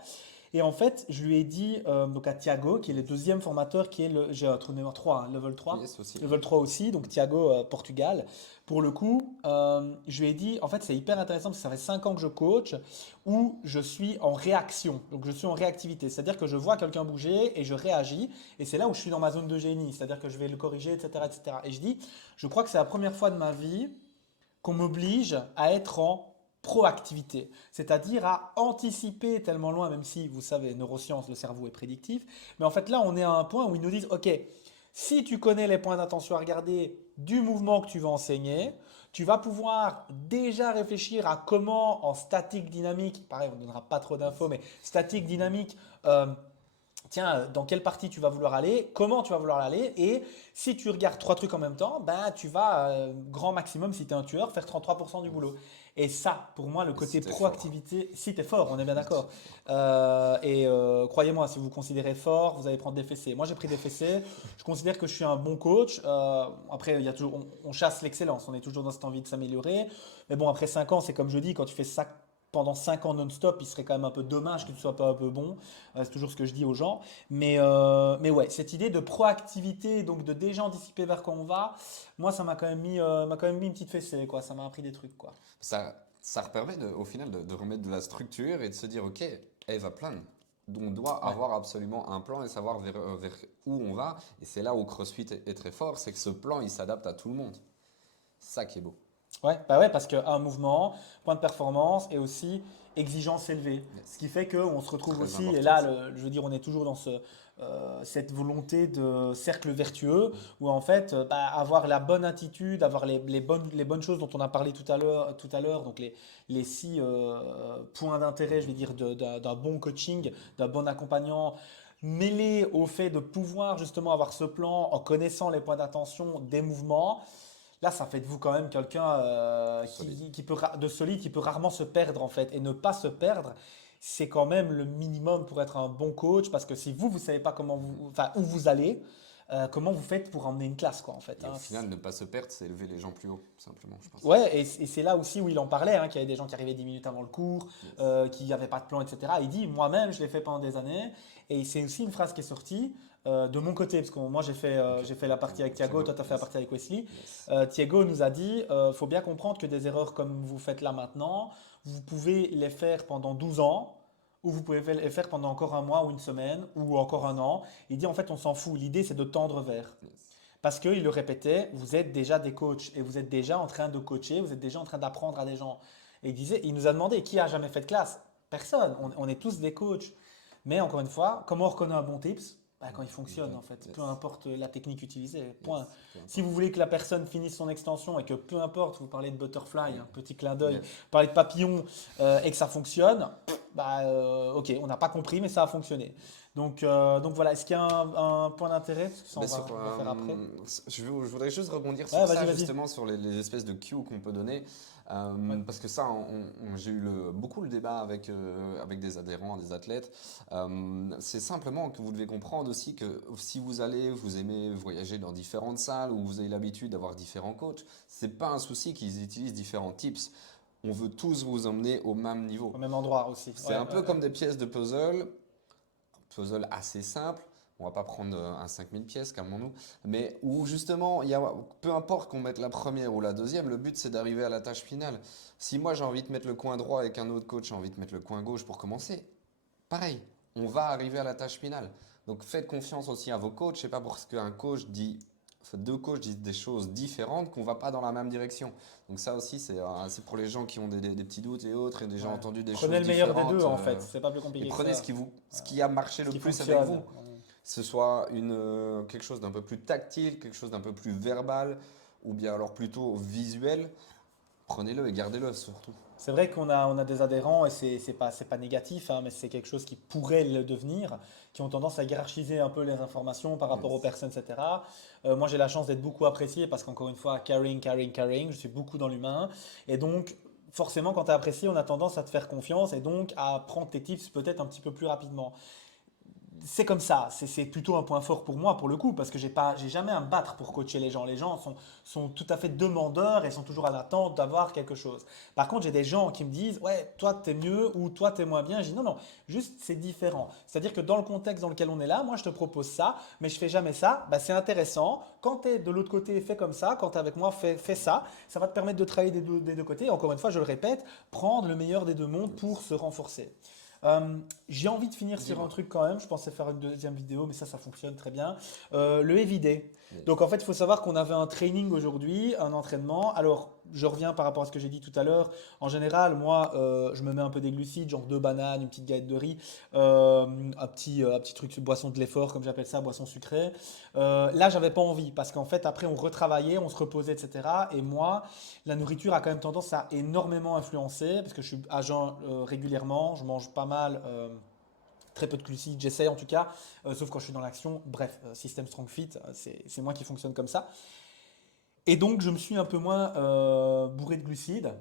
Et en fait, je lui ai dit donc à Thiago, qui est le deuxième formateur, qui est j'ai un trou numéro 3, hein, level 3. yes aussi. Level 3 aussi, donc Thiago, Portugal. Pour le coup, je lui ai dit, en fait, c'est hyper intéressant parce que ça fait 5 ans que je coach, où je suis en réaction. Donc, je suis en réactivité. C'est-à-dire que je vois quelqu'un bouger et je réagis. Et c'est là où je suis dans ma zone de génie. C'est-à-dire que je vais le corriger, etc., etc. Et je dis, je crois que c'est la première fois de ma vie qu'on m'oblige à être en proactivité, c'est-à-dire à anticiper tellement loin, même si vous savez, neurosciences, le cerveau est prédictif, mais en fait là on est à un point où ils nous disent, ok, si tu connais les points d'attention à regarder du mouvement que tu vas enseigner, tu vas pouvoir déjà réfléchir à comment en statique dynamique, pareil on ne donnera pas trop d'infos, mais statique dynamique, tiens, dans quelle partie tu vas vouloir aller, comment tu vas vouloir aller, et si tu regardes 3 trucs en même temps, ben, tu vas, grand maximum, si tu es un tueur, faire 33% du boulot. Et ça, pour moi, le côté C'était fort. proactivité, si tu es fort, on est bien d'accord. C'était fort. Croyez-moi, si vous vous considérez fort, vous allez prendre des fessées. Moi, j'ai pris des fessées, je considère que je suis un bon coach. Après, il y a toujours, on chasse l'excellence, on est toujours dans cette envie de s'améliorer. Mais bon, après 5 ans, c'est comme je dis, quand tu fais ça pendant 5 ans non-stop, il serait quand même un peu dommage que tu sois pas un peu bon. C'est toujours ce que je dis aux gens. Mais ouais, cette idée de proactivité, donc de déjà anticiper vers quoi on va, moi, ça m'a quand même mis une petite fessée, quoi. Ça m'a appris des trucs, quoi. Ça permet au final de remettre de la structure et de se dire, ok, elle va plein. On doit Ouais. avoir absolument un plan et savoir vers où on va. Et c'est là où CrossFit est très fort, c'est que ce plan, il s'adapte à tout le monde. C'est ça qui est beau. Ouais, parce qu'un mouvement, point de performance et aussi exigence élevée. Ce Yes. qui fait qu'on se retrouve Très aussi, et important là, ça. je veux dire, on est toujours dans cette volonté de cercle vertueux, où en fait, avoir la bonne attitude, avoir les bonnes choses dont on a parlé tout à l'heure, donc les 6 points d'intérêt, je vais dire, d'un bon coaching, d'un bon accompagnant, mêlé au fait de pouvoir justement avoir ce plan en connaissant les points d'attention des mouvements. Là, ça fait de vous quand même quelqu'un Solide. de solide, qui peut rarement se perdre en fait. Et ne pas se perdre, c'est quand même le minimum pour être un bon coach. Parce que si vous ne savez pas enfin, où vous allez, comment vous faites pour emmener une classe, quoi, en fait, Et au hein. final, ne pas se perdre, c'est élever les gens plus haut, simplement, je pense. Ouais, et c'est là aussi où il en parlait, hein, qu'il y avait des gens qui arrivaient 10 minutes avant le cours, Yes. qui n'avaient pas de plan, etc. Il dit, moi-même, je l'ai fait pendant des années. Et c'est aussi une phrase qui est sortie de mon côté, parce que moi, Ok. j'ai fait la partie avec Thiago, toi, tu as fait la Yes. partie avec Wesley. Yes. Thiago nous a dit, faut bien comprendre que des erreurs comme vous faites là maintenant, vous pouvez les faire pendant 12 ans, ou vous pouvez les faire pendant encore un mois ou une semaine, ou encore un an. Il dit, en fait, on s'en fout. L'idée, c'est de tendre vers. Yes. Parce qu'il le répétait, vous êtes déjà des coachs et vous êtes déjà en train de coacher, vous êtes déjà en train d'apprendre à des gens. Et il nous a demandé qui a jamais fait de classe? Personne. On est tous des coachs. Mais encore une fois, comment on reconnaît un bon tips? Quand il fonctionne en fait, peu Yes. importe la technique utilisée. Point. Yes. Peu Si importe. vous voulez que la personne finisse son extension et que peu importe, vous parlez de butterfly, un petit clin d'œil, Yes. vous parlez de papillon et que ça fonctionne, ok, on n'a pas compris, mais ça a fonctionné. Donc voilà, est-ce qu'il y a un point d'intérêt? Parce que ça, Ben, sur, on va faire après. je voudrais juste rebondir Ouais, sur vas-y, ça, vas-y. justement, sur les espèces de cues qu'on peut donner. Ouais. Parce que ça, j'ai eu beaucoup le débat avec des adhérents, des athlètes. C'est simplement que vous devez comprendre aussi que si vous aimez voyager dans différentes salles ou vous avez l'habitude d'avoir différents coachs, c'est pas un souci qu'ils utilisent différents tips. On veut tous vous emmener au même niveau. Au même endroit aussi. C'est Ouais, un peu ouais, comme des pièces de puzzle assez simple. On va pas prendre un 5000 pièces, calmons-nous. Mais où justement, peu importe qu'on mette la première ou la deuxième, le but c'est d'arriver à la tâche finale. Si moi j'ai envie de mettre le coin droit et qu'un autre coach a envie de mettre le coin gauche pour commencer, pareil, on va arriver à la tâche finale. Donc faites confiance aussi à vos coachs. C'est pas parce qu'un coach dit, enfin, deux coachs disent des choses différentes qu'on va pas dans la même direction. Donc ça aussi, c'est pour les gens qui ont des petits doutes et autres et déjà ouais. entendu des Prenez choses le meilleur des différentes. deux en fait. C'est pas plus Et compliqué que prenez ça. ce qui a marché Ce le qui plus avec fonctionne. vous. Ce soit quelque chose d'un peu plus tactile, quelque chose d'un peu plus verbal, ou bien alors plutôt visuel. Prenez-le et gardez-le surtout. C'est vrai qu'on a des adhérents, et c'est pas négatif, hein, mais c'est quelque chose qui pourrait le devenir, qui ont tendance à hiérarchiser un peu les informations par rapport aux Yes. personnes, etc. Moi, j'ai la chance d'être beaucoup apprécié parce qu'encore une fois, caring, caring, caring, je suis beaucoup dans l'humain. Et donc, forcément, quand tu es apprécié, on a tendance à te faire confiance et donc à prendre tes tips peut-être un petit peu plus rapidement. C'est comme ça, c'est plutôt un point fort pour moi pour le coup, parce que j'ai jamais à me battre pour coacher les gens. Les gens sont tout à fait demandeurs et sont toujours à l'attente d'avoir quelque chose. Par contre, j'ai des gens qui me disent, ouais, toi t'es mieux ou toi t'es moins bien. Je dis non, non, juste c'est différent. C'est-à-dire que dans le contexte dans lequel on est là, moi je te propose ça, mais je fais jamais ça. Bah, c'est intéressant. Quand tu es de l'autre côté, fais comme ça. Quand tu es avec moi, fais ça. Ça va te permettre de travailler des deux côtés. Encore une fois, je le répète, prendre le meilleur des deux mondes pour se renforcer. J'ai envie de finir sur un Dis-moi. truc quand même. Je pensais faire une deuxième vidéo, mais ça fonctionne très bien. Le heavy day. Yes. Donc en fait, il faut savoir qu'on avait un training aujourd'hui, un entraînement. Alors, je reviens par rapport à ce que j'ai dit tout à l'heure. En général, moi, je me mets un peu des glucides, genre 2 bananes, une petite galette de riz, un petit truc, boisson de l'effort, comme j'appelle ça, boisson sucrée. Là, j'avais pas envie parce qu'en fait, après, on retravaillait, on se reposait, etc. Et moi, la nourriture a quand même tendance à énormément influencer parce que je suis à jeun régulièrement, je mange pas mal. Très peu de glucides, j'essaye en tout cas, sauf quand je suis dans l'action. Bref, système Strong Fit, c'est moi qui fonctionne comme ça. Et donc, je me suis un peu moins bourré de glucides.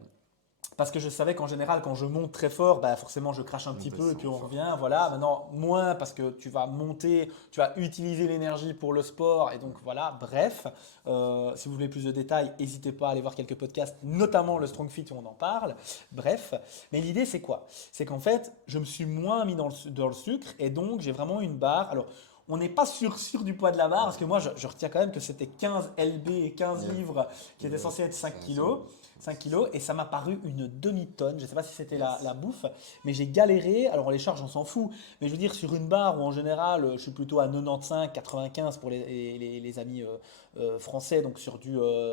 Parce que je savais qu'en général, quand je monte très fort, bah forcément, je crache un On petit peu et puis descend on fort. revient. Voilà, maintenant, moins parce que tu vas monter, tu vas utiliser l'énergie pour le sport. Et donc, voilà, bref, si vous voulez plus de détails, n'hésitez pas à aller voir quelques podcasts, notamment le Strong Fit où on en parle. Bref, mais l'idée, c'est quoi? C'est qu'en fait, je me suis moins mis dans le sucre et donc j'ai vraiment une barre. Alors, on n'est pas sûr du poids de la barre parce que moi, je retiens quand même que c'était 15 lb et 15 Yeah. livres qui étaient Yeah. censés être 5 C'est kilos. 5 kilos et ça m'a paru une demi-tonne. Je ne sais pas si c'était la bouffe, mais j'ai galéré. Alors les charges, on s'en fout. Mais je veux dire, sur une barre où en général, je suis plutôt à 95, 95 pour les amis français. Donc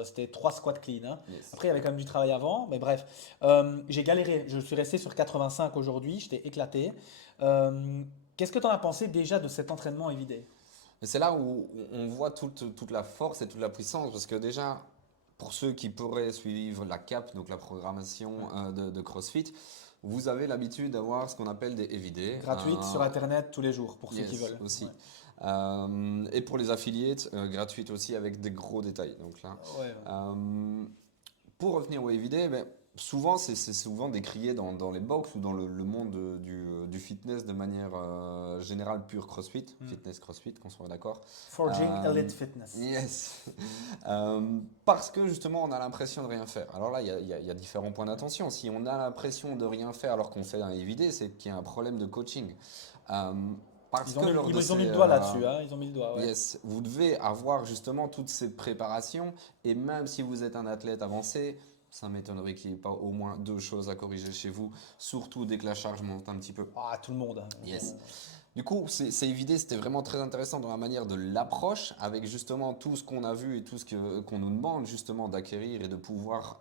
c'était 3 squats clean, hein. Yes. Après, il y avait quand même du travail avant. Mais bref, j'ai galéré. Je suis resté sur 85 aujourd'hui. J'étais éclaté. Qu'est-ce que tu en as pensé déjà de cet entraînement évidé? Mais c'est là où on voit toute la force et toute la puissance, parce que déjà, pour ceux qui pourraient suivre la CAP, donc la programmation de CrossFit, vous avez l'habitude d'avoir ce qu'on appelle des everyday. Gratuite sur Internet tous les jours pour ceux qui veulent. Aussi. Ouais. Et pour les affiliates, gratuite aussi avec des gros détails. Donc là, Ouais. pour revenir au everyday, ben, souvent c'est souvent décrié dans les box ou dans le monde du fitness de manière générale pure CrossFit, fitness CrossFit, qu'on soit d'accord. Forging Euh, Elite Fitness. Yes. Parce que justement, on a l'impression de rien faire. Alors là, il y a différents points d'attention. Si on a l'impression de rien faire alors qu'on fait un everyday, c'est qu'il y a un problème de coaching. Parce Ils ont que mis, lors de ils ont mis ces, le doigt là-dessus, hein. Ils ont mis le doigt, ouais. yes, vous devez avoir justement toutes ces préparations. Et même si vous êtes un athlète avancé, ça m'étonnerait qu'il n'y ait pas au moins 2 choses à corriger chez vous, surtout dès que la charge monte un petit peu. Ah, tout le monde, hein. Yes. Du coup, c'est évident, c'était vraiment très intéressant dans la manière de l'approche, avec justement tout ce qu'on a vu et tout ce qu'on nous demande justement d'acquérir et de pouvoir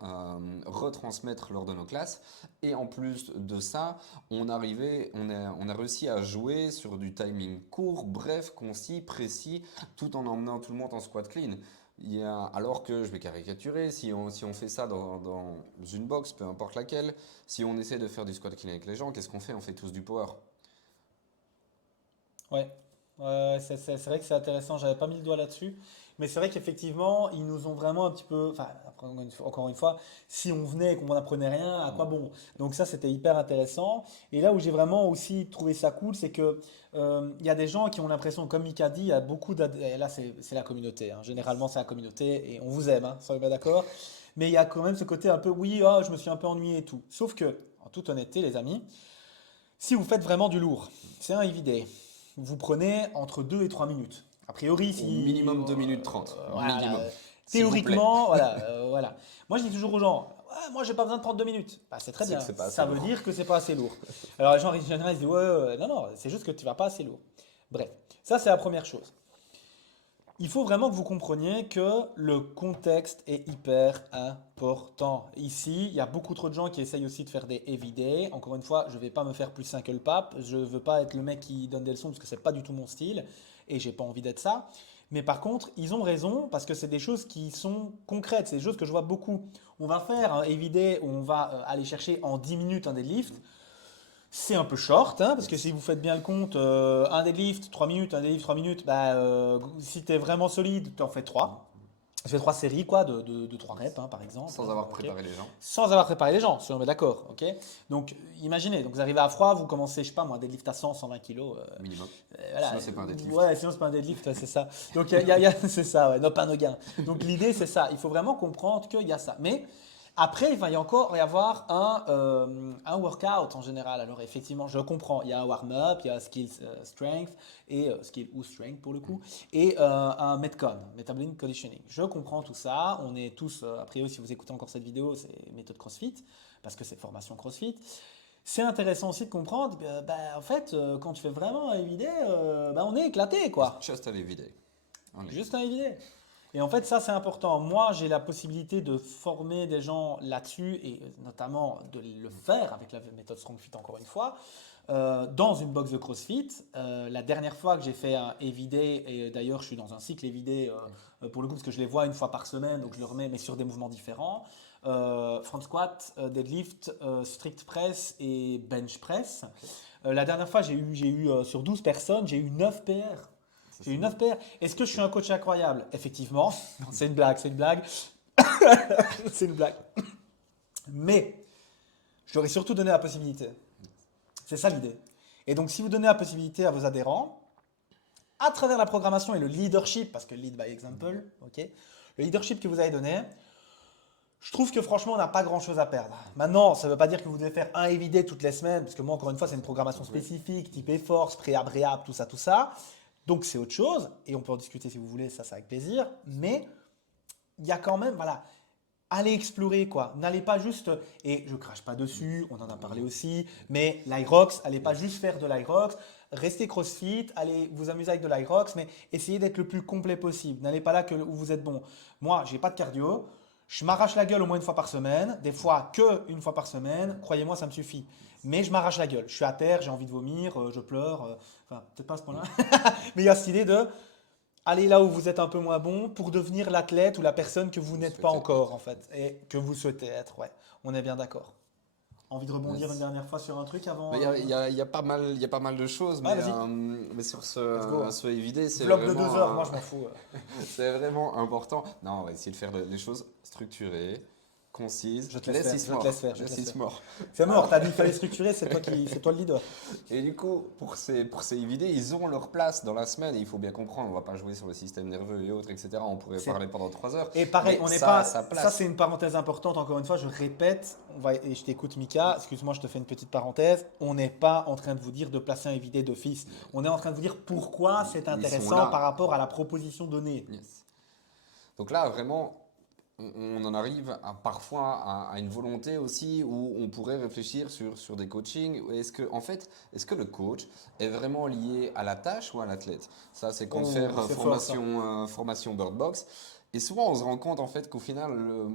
retransmettre lors de nos classes. Et en plus de ça, on a réussi à jouer sur du timing court, bref, concis, précis, tout en emmenant tout le monde en squat clean. Alors que, je vais caricaturer, si on fait ça dans une box, peu importe laquelle, si on essaie de faire du squat clean avec les gens, qu'est-ce qu'on fait? On fait tous du power. Ouais, c'est vrai que c'est intéressant, j'avais pas mis le doigt là-dessus, mais c'est vrai qu'effectivement, ils nous ont vraiment un petit peu, enfin, après, encore une fois, si on venait et qu'on n'apprenait rien, à quoi bon? Donc ça, c'était hyper intéressant. Et là où j'ai vraiment aussi trouvé ça cool, c'est que il y a des gens qui ont l'impression, comme Mika dit, il y a beaucoup et là c'est la communauté, hein. Généralement c'est la communauté et on vous aime, hein, soyez bien d'accord. Mais il y a quand même ce côté un peu, oui, je me suis un peu ennuyé et tout. Sauf que, en toute honnêteté, les amis, si vous faites vraiment du lourd, c'est un everyday. Vous prenez entre 2 et 3 minutes. A priori, Au si. minimum 2 minutes 30. Voilà, Minimum. S'il vous plaît. théoriquement, voilà, voilà. Moi, je dis toujours aux gens, ouais, moi, j'ai pas besoin de 32 minutes. Bah, c'est très C'est bien. que c'est pas assez Ça veut lourd. dire que c'est pas assez lourd. Alors, les gens, en général, ils disent, ouais, non, non, c'est juste que tu vas pas assez lourd. Bref, ça, c'est la première chose. Il faut vraiment que vous compreniez que le contexte est hyper important. Ici, il y a beaucoup trop de gens qui essayent aussi de faire des everyday. Encore une fois, je ne vais pas me faire plus sain que le pape. Je ne veux pas être le mec qui donne des leçons parce que c'est pas du tout mon style et j'ai pas envie d'être ça. Mais par contre, ils ont raison parce que c'est des choses qui sont concrètes. C'est des choses que je vois beaucoup. On va faire un everyday où on va aller chercher en 10 minutes un deadlift. C'est un peu short, hein, parce que si vous faites bien le compte, un deadlift, 3 minutes, un deadlift, 3 minutes, bah, si tu es vraiment solide, tu en fais 3. Tu fais 3 séries quoi, de 3 reps, hein, par exemple. Sans avoir Ok. préparé les gens. Sans avoir préparé les gens, si on est d'accord. Ok. Donc, imaginez, donc vous arrivez à froid, vous commencez, je sais pas moi, un deadlift à 100, 120 kilos. Minimum. Voilà. Sinon, c'est pas un deadlift. Ouais, sinon c'est pas un deadlift, ouais, c'est ça. Donc c'est ça, ouais, non pas un gain. Donc l'idée c'est ça, il faut vraiment comprendre qu'il y a ça. Mais après, il va y encore y avoir un workout en général. Alors effectivement, je comprends, il y a un warm-up, il y a skill strength, et skill ou strength pour le coup, et un Metcon, Metabolic Conditioning. Je comprends tout ça, on est tous, a priori si vous écoutez encore cette vidéo, c'est méthode CrossFit, parce que c'est formation CrossFit. C'est intéressant aussi de comprendre que, en fait, quand tu fais vraiment un everyday, on est éclaté, quoi. Just a everyday. Juste un everyday. Et en fait, ça, c'est important. Moi, j'ai la possibilité de former des gens là-dessus et notamment de le faire avec la méthode StrongFit, encore une fois, dans une box de CrossFit. La dernière fois que j'ai fait un everyday, et d'ailleurs, je suis dans un cycle everyday pour le coup, parce que je les vois une fois par semaine, donc je le remets, mais sur des mouvements différents. Front squat, deadlift, strict press et bench press. La dernière fois, j'ai eu sur 12 personnes, j'ai eu 9 PR. J'ai eu 9 PR. Est-ce que je suis un coach incroyable? Effectivement. Non, c'est une blague, c'est une blague. C'est une blague. Mais je leur ai surtout donné la possibilité. C'est ça l'idée. Et donc, si vous donnez la possibilité à vos adhérents, à travers la programmation et le leadership, parce que lead by example, ok, le leadership que vous avez donné, je trouve que franchement, on n'a pas grand-chose à perdre. Maintenant, ça ne veut pas dire que vous devez faire un everyday toutes les semaines, parce que moi, encore une fois, c'est une programmation spécifique, type effort, préhab, réhab, tout ça, tout ça. Donc, c'est autre chose, et on peut en discuter si vous voulez, ça, c'est avec plaisir. Mais il y a quand même, voilà, allez explorer quoi. N'allez pas juste, et je crache pas dessus, on en a parlé aussi, mais l'Irox, allez pas juste faire de l'Irox, restez CrossFit, allez vous amuser avec de l'Irox, mais essayez d'être le plus complet possible. N'allez pas là que, où vous êtes bon. Moi, j'ai pas de cardio, je m'arrache la gueule au moins une fois par semaine, des fois que une fois par semaine, croyez-moi, ça me suffit. Mais je m'arrache la gueule, je suis à terre, j'ai envie de vomir, je pleure, enfin peut-être pas à ce point-là, mais il y a cette idée de allez là où vous êtes un peu moins bon pour devenir l'athlète ou la personne que vous n'êtes pas souhaitez encore être. en fait et que vous souhaitez être. Ouais, on est bien d'accord. Envie de rebondir une Yes. dernière fois sur un truc Mais avant. il y a pas mal, il y a pas mal de choses, Ouais, vas-y, mais sur let's go, hein. ce EVD, Vlog de 2 heures, moi je m'en fous. c'est vraiment important. Non, on va essayer de faire les choses structurées, concises. Je te laisse Less faire, is je te more. laisse faire, je te Less laisse is faire. more. C'est mort, t'as dit qu'il fallait structurer, c'est toi le leader. Et du coup, pour ces EVD, ils ont leur place dans la semaine. Et il faut bien comprendre, on va pas jouer sur le système nerveux et autres, etc. On pourrait C'est- parler pendant 3 heures. Et pareil, Mais on n'est ça pas. a sa Ça, place. c'est une parenthèse importante. Encore une fois, je répète. Et je t'écoute, Mika. Excuse-moi, je te fais une petite parenthèse. On n'est pas en train de vous dire de placer un évidé d'office. On est en train de vous dire pourquoi c'est Ils sont intéressant là. par rapport à la proposition donnée. Yes. Donc là, vraiment, on en arrive parfois à une volonté aussi où on pourrait réfléchir sur des coachings. En fait, est-ce que le coach est vraiment lié à la tâche ou à l'athlète? Ça, c'est compte Oh, faire c'est fort, ça. formation Bird Box. Et souvent, on se rend compte en fait qu'au final,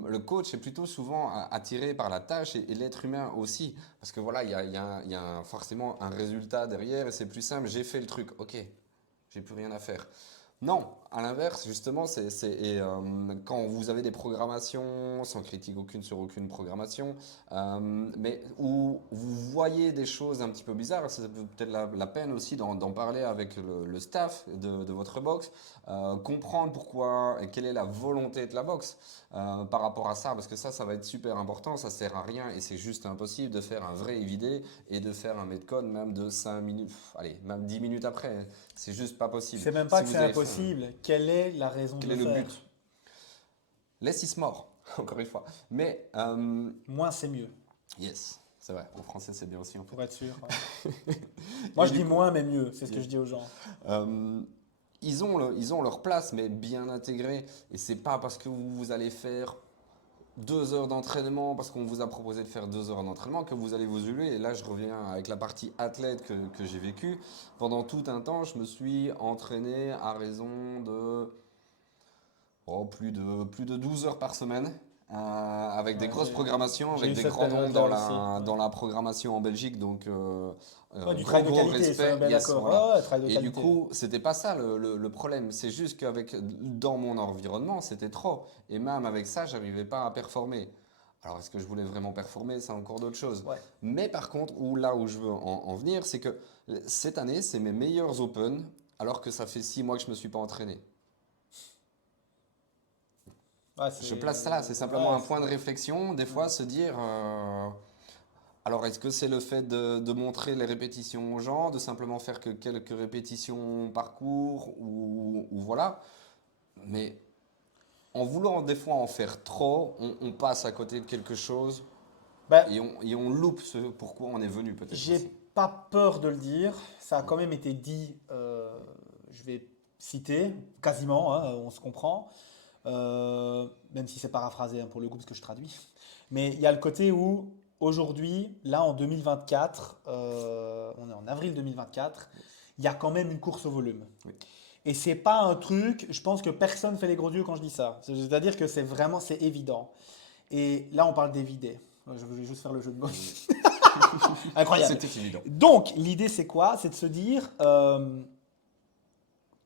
le coach est plutôt souvent attiré par la tâche et l'être humain aussi. Parce que voilà, il y a forcément un résultat derrière et c'est plus simple. J'ai fait le truc, ok, j'ai plus rien à faire. Non, à l'inverse, justement, quand vous avez des programmations, sans critique aucune sur aucune programmation, mais où vous voyez des choses un petit peu bizarres, c'est peut-être la peine aussi d'en parler avec le staff de votre box, comprendre pourquoi et quelle est la volonté de la box par rapport à ça, parce que ça va être super important, ça sert à rien et c'est juste impossible de faire un vrai EVD et de faire un metcon même de 5 minutes, allez, même 10 minutes après. C'est juste pas possible. C'est même pas Si que vous c'est avez faim, impossible. Quelle est la raison de quel le est le faire? but? Less is more, encore une fois. Mais, Moins, c'est mieux, yes, c'est vrai, en français c'est bien aussi en fait. pour être sûr. Ouais. Moi, Et je du dis coup, moins, mais mieux. C'est ce que yes. je dis aux gens. Euh, ils ont leur place, mais bien intégrée. Et c'est pas parce que vous allez faire 2 heures d'entraînement, parce qu'on vous a proposé de faire 2 heures d'entraînement, que vous allez vous élever. Et là, je reviens avec la partie athlète que j'ai vécue. Pendant tout un temps, je me suis entraîné à raison de plus de 12 heures par semaine, avec des Ouais, grosses programmations, j'ai avec eu des cette grands noms période-là aussi. dans la programmation en Belgique. Donc, Ouais, du gros, travail de gros qualité, ça, respect. ben Yes, d'accord. voilà. Ouais, ouais, travail de Et du qualité. coup, c'était pas ça le problème. C'est juste qu'avec, dans mon environnement, c'était trop. Et même avec ça, j'arrivais pas à performer. Alors, est-ce que je voulais vraiment performer? C'est encore d'autres choses. Ouais. Mais par contre, là où je veux en venir, c'est que cette année, c'est mes meilleurs Open, alors que ça fait 6 mois que je me suis pas entraîné. Ouais, Je place ça là, c'est simplement ouais, un point de réflexion. Des fois, se dire, alors est-ce que c'est le fait de montrer les répétitions aux gens, de simplement faire que quelques répétitions par cours, ou voilà. Mais en voulant des fois en faire trop, on passe à côté de quelque chose Ben, et on loupe ce pourquoi on est venu peut-être j'ai aussi. pas peur de le dire. Ça a quand même été dit, je vais citer, quasiment, hein, on se comprend. Même si c'est paraphrasé hein, pour le coup, parce que je traduis. Mais il y a le côté où, aujourd'hui, là en 2024, on est en avril 2024, il y a quand même une course au volume. Oui. Et c'est pas un truc, je pense que personne fait les gros yeux quand je dis ça. C'est-à-dire que c'est vraiment, c'est évident. Et là, on parle d'évidé. Je voulais juste faire le jeu de mots. Incroyable. C'était évident. Donc, l'idée, c'est quoi? C'est de se dire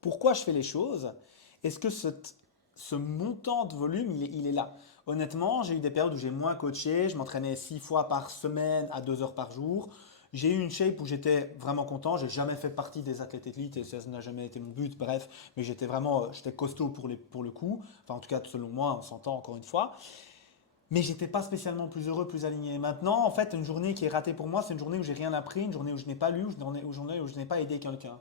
pourquoi je fais les choses? Est-ce que ce montant de volume, il est là? Honnêtement, j'ai eu des périodes où j'ai moins coaché. Je m'entraînais 6 fois par semaine à 2 heures par jour. J'ai eu une shape où j'étais vraiment content. J'ai jamais fait partie des athlètes élites et ça n'a jamais été mon but. Bref, mais j'étais costaud pour le coup. Enfin, en tout cas, selon moi, on s'entend encore une fois. Mais j'étais pas spécialement plus heureux, plus aligné. Maintenant, en fait, une journée qui est ratée pour moi, c'est une journée où j'ai rien appris, une journée où je n'ai pas lu, une journée où je n'ai pas aidé quelqu'un.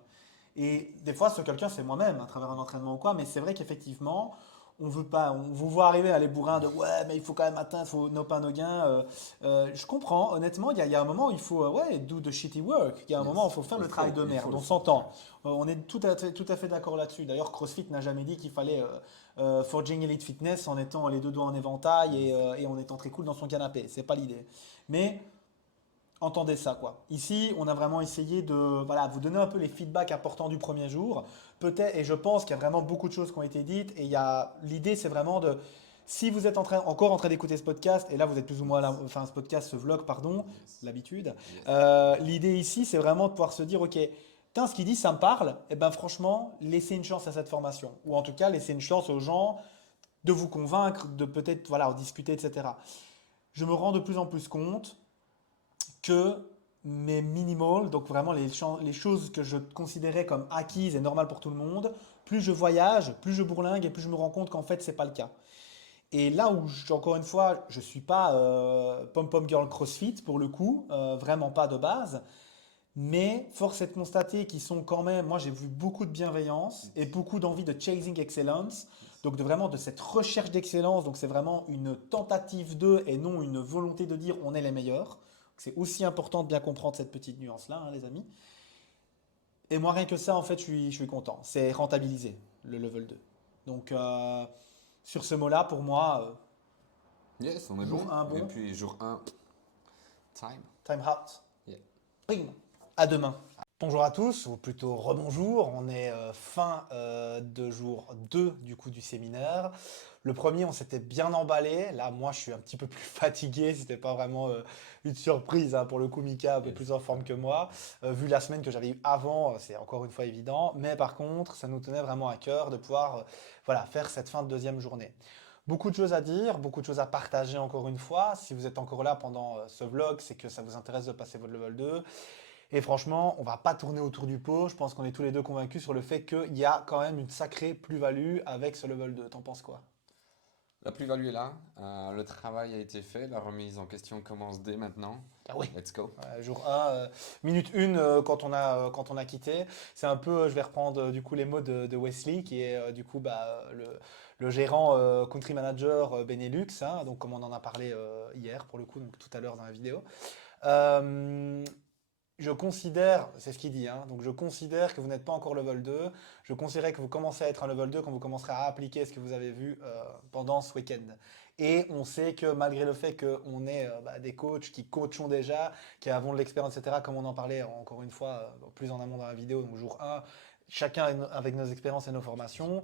Et des fois, ce quelqu'un, c'est moi-même, à travers un entraînement ou quoi. Mais c'est vrai qu'effectivement, on veut pas, on vous voit arriver à les bourrins de ouais, mais il faut quand même atteindre, il faut no pain no gain. Je comprends, honnêtement, il y a un moment où il faut ouais, do the shitty work. Il y a un moment où il Yes. faut faire Il le travail faut, de il faut merde. le On faire. s'entend. On est tout à fait d'accord là-dessus. D'ailleurs, CrossFit n'a jamais dit qu'il fallait forging Elite Fitness en étant les deux doigts en éventail et en étant très cool dans son canapé. C'est pas l'idée. Mais entendez ça, quoi. Ici, on a vraiment essayé de voilà, vous donner un peu les feedbacks importants du premier jour. Peut-être, et je pense qu'il y a vraiment beaucoup de choses qui ont été dites. Et l'idée, c'est vraiment de, si vous êtes encore en train d'écouter ce podcast, et là vous êtes plus ou moins, Yes. enfin ce podcast, ce vlog, pardon, Yes. l'habitude. Yes. L'idée ici, c'est vraiment de pouvoir se dire, ok, putain, ce qu'il dit, ça me parle. Et ben franchement, laissez une chance à cette formation, ou en tout cas, laissez une chance aux gens de vous convaincre, de peut-être voilà, en discuter, etc. Je me rends de plus en plus compte que mes minimal, donc vraiment les choses que je considérais comme acquises et normales pour tout le monde, plus je voyage, plus je bourlingue et plus je me rends compte qu'en fait, c'est pas le cas. Et là où, encore une fois, je suis pas pom-pom girl CrossFit pour le coup, vraiment pas de base, mais force est de constater qu'ils sont quand même, moi j'ai vu beaucoup de bienveillance et Yes. beaucoup d'envie de chasing excellence, Yes. donc vraiment de cette recherche d'excellence, donc c'est vraiment une tentative de et non une volonté de dire on est les meilleurs. C'est aussi important de bien comprendre cette petite nuance-là, hein, les amis. Et moi rien que ça, en fait, je suis content. C'est rentabilisé, le level 2. Donc sur ce mot-là, pour moi, Yes, on est jour bon. un Et bon, puis jour un, time. time out. Yeah. Bing. À demain. Bonjour à tous, ou plutôt rebonjour. On est fin de jour 2 du coup du séminaire. Le premier, on s'était bien emballé. Là, moi, je suis un petit peu plus fatigué. C'était pas vraiment une surprise, hein. Pour le coup, Mika, un peu Yes. plus en forme que moi. Vu la semaine que j'avais eue avant, c'est encore une fois évident. Mais par contre, ça nous tenait vraiment à cœur de pouvoir voilà, faire cette fin de deuxième journée. Beaucoup de choses à dire, beaucoup de choses à partager encore une fois. Si vous êtes encore là pendant ce vlog, c'est que ça vous intéresse de passer votre level 2. Et franchement, on va pas tourner autour du pot. Je pense qu'on est tous les deux convaincus sur le fait qu'il y a quand même une sacrée plus-value avec ce level 2. T'en penses quoi? La plus-value est là. Le travail a été fait. La remise en question commence dès maintenant. Ah oui. Let's go. Jour 1, minute 1 quand on a quitté. C'est un peu, je vais reprendre du coup les mots de Wesley, qui est du coup le gérant country manager Benelux, hein, donc comme on en a parlé hier pour le coup, donc tout à l'heure dans la vidéo. Euh, Je considère, c'est ce qu'il dit, hein, donc je considère que vous n'êtes pas encore level 2. Je considère que vous commencez à être un level 2 quand vous commencerez à appliquer ce que vous avez vu pendant ce week-end. Et on sait que malgré le fait qu'on ait des coachs qui coachons déjà, qui avons de l'expérience, etc., comme on en parlait encore une fois plus en amont dans la vidéo, donc jour 1, chacun avec nos expériences et nos formations,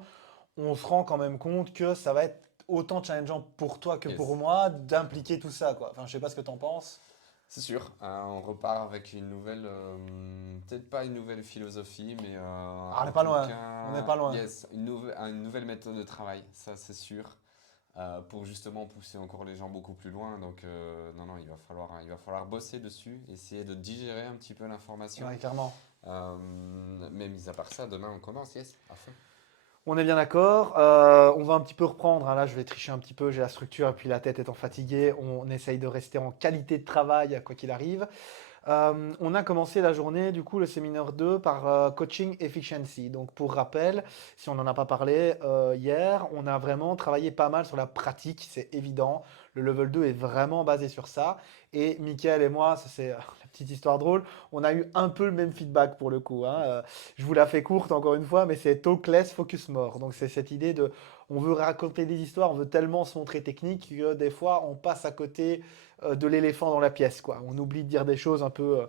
on se rend quand même compte que ça va être autant challengeant pour toi que pour Yes. moi d'impliquer tout ça, quoi. Enfin, je sais pas ce que tu en penses. C'est sûr. On repart avec une nouvelle, peut-être pas une nouvelle philosophie, mais Ah, on n'est en pas tout loin, on n'est cas, pas loin. yes, une nouvelle méthode de travail. Ça, c'est sûr. Pour justement pousser encore les gens beaucoup plus loin. Donc, non, non, il va falloir bosser dessus, essayer de digérer un petit peu l'information. Ouais, clairement. Euh, mais mis à part ça, demain on commence, yes, à fond. On est bien d'accord. On va un petit peu reprendre, hein. Là, je vais tricher un petit peu. J'ai la structure et puis la tête étant fatiguée. On essaye de rester en qualité de travail, quoi qu'il arrive. On a commencé la journée, du coup, le séminaire 2 par Coaching Efficiency. Donc, pour rappel, si on n'en a pas parlé hier, on a vraiment travaillé pas mal sur la pratique, c'est évident. Le level 2 est vraiment basé sur ça. Et Mickaël et moi, ça c'est la petite histoire drôle, on a eu un peu le même feedback pour le coup, hein. Je vous la fais courte encore une fois, mais c'est talk less, focus more. Donc, c'est cette idée de, on veut raconter des histoires, on veut tellement se montrer technique que des fois, on passe à côté de l'éléphant dans la pièce, quoi. On oublie de dire des choses un peu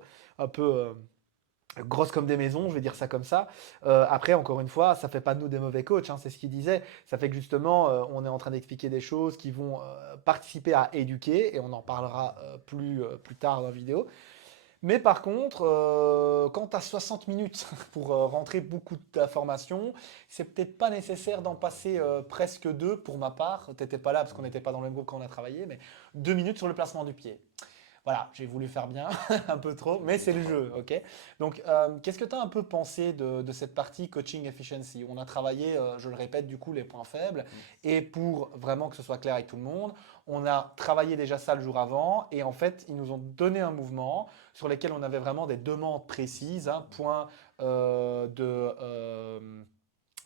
grosses comme des maisons, je vais dire ça comme ça. Après, encore une fois, ça fait pas de nous des mauvais coachs, hein, c'est ce qu'il disait. Ça fait que justement, on est en train d'expliquer des choses qui vont participer à éduquer, et on en parlera plus tard dans la vidéo. Mais par contre, quand tu as 60 minutes pour rentrer beaucoup d'informations, c'est peut-être pas nécessaire d'en passer presque deux pour ma part. Tu n'étais pas là parce qu'on n'était pas dans le même groupe quand on a travaillé, mais 2 minutes sur le placement du pied. Voilà, j'ai voulu faire bien, un peu trop, mais c'est le jeu, ok? Donc, qu'est-ce que tu as un peu pensé de cette partie coaching efficiency? On a travaillé, je le répète, du coup, les points faibles. Et pour vraiment que ce soit clair avec tout le monde, on a travaillé déjà ça le jour avant. Et en fait, ils nous ont donné un mouvement sur lequel on avait vraiment des demandes précises, hein, point de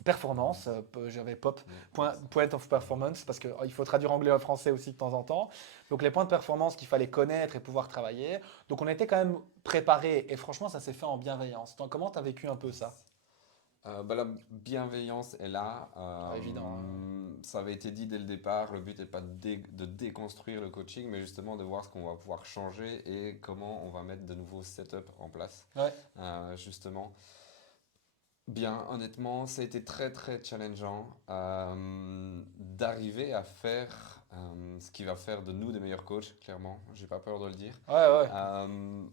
performance, j'avais pop, point of performance, parce qu'il faut traduire anglais en français aussi de temps en temps. Donc les points de performance qu'il fallait connaître et pouvoir travailler. Donc on était quand même préparé et franchement ça s'est fait en bienveillance. Comment tu as vécu un peu ça? Bah, la bienveillance est là. Pas évident, hein. Ça avait été dit dès le départ. Le but n'est pas de déconstruire le coaching, mais justement de voir ce qu'on va pouvoir changer et comment on va mettre de nouveaux setups en place. Ouais, Justement. Bien, honnêtement, ça a été très très challengeant d'arriver à faire ce qui va faire de nous des meilleurs coachs, clairement. J'ai pas peur de le dire. ouais, ouais. Euh,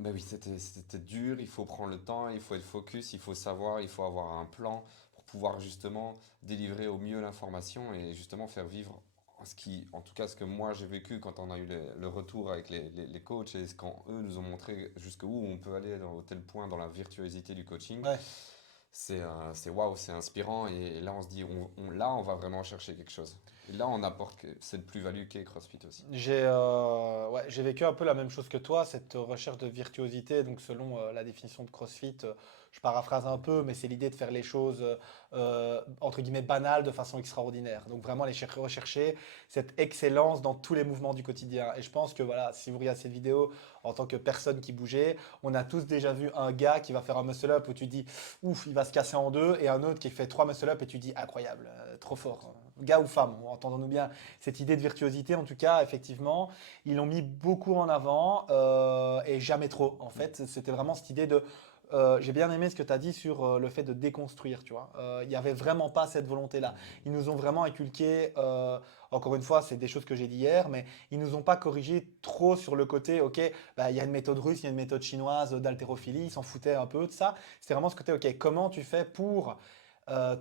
mais oui, c'était dur, il faut prendre le temps, il faut être focus, il faut savoir, il faut avoir un plan pour pouvoir justement délivrer au mieux l'information et justement faire vivre ce qui, en tout cas, ce que moi j'ai vécu quand on a eu le retour avec les coachs et quand eux nous ont montré jusqu'où on peut aller au tel point dans la virtuosité du coaching. Ouais. C'est waouh, c'est inspirant et là on se dit, là on va vraiment chercher quelque chose. Et là on apporte cette plus-value qu'est CrossFit aussi. Ouais, j'ai vécu un peu la même chose que toi, cette recherche de virtuosité. Donc, selon la définition de CrossFit, je paraphrase un peu, mais c'est l'idée de faire les choses entre guillemets banales de façon extraordinaire. Donc, vraiment aller rechercher cette excellence dans tous les mouvements du quotidien. Et je pense que voilà, si vous regardez cette vidéo en tant que personne qui bougeait, on a tous déjà vu un gars qui va faire un muscle-up où tu dis ouf, il va se casser en deux, et un autre qui fait trois muscle-up et tu dis incroyable, trop fort. Gars ou femme, entendons-nous bien. Cette idée de virtuosité, en tout cas, effectivement, ils l'ont mis beaucoup en avant et jamais trop. En fait, c'était vraiment cette idée de. J'ai bien aimé ce que tu as dit sur le fait de déconstruire, tu vois. Il n'y avait vraiment pas cette volonté-là. Ils nous ont vraiment inculqué, encore une fois, c'est des choses que j'ai dit hier, mais ils nous ont pas corrigé trop sur le côté, ok, bah, il y a une méthode russe, il y a une méthode chinoise d'haltérophilie, ils s'en foutaient un peu de ça. C'était vraiment ce côté, ok, comment tu fais pour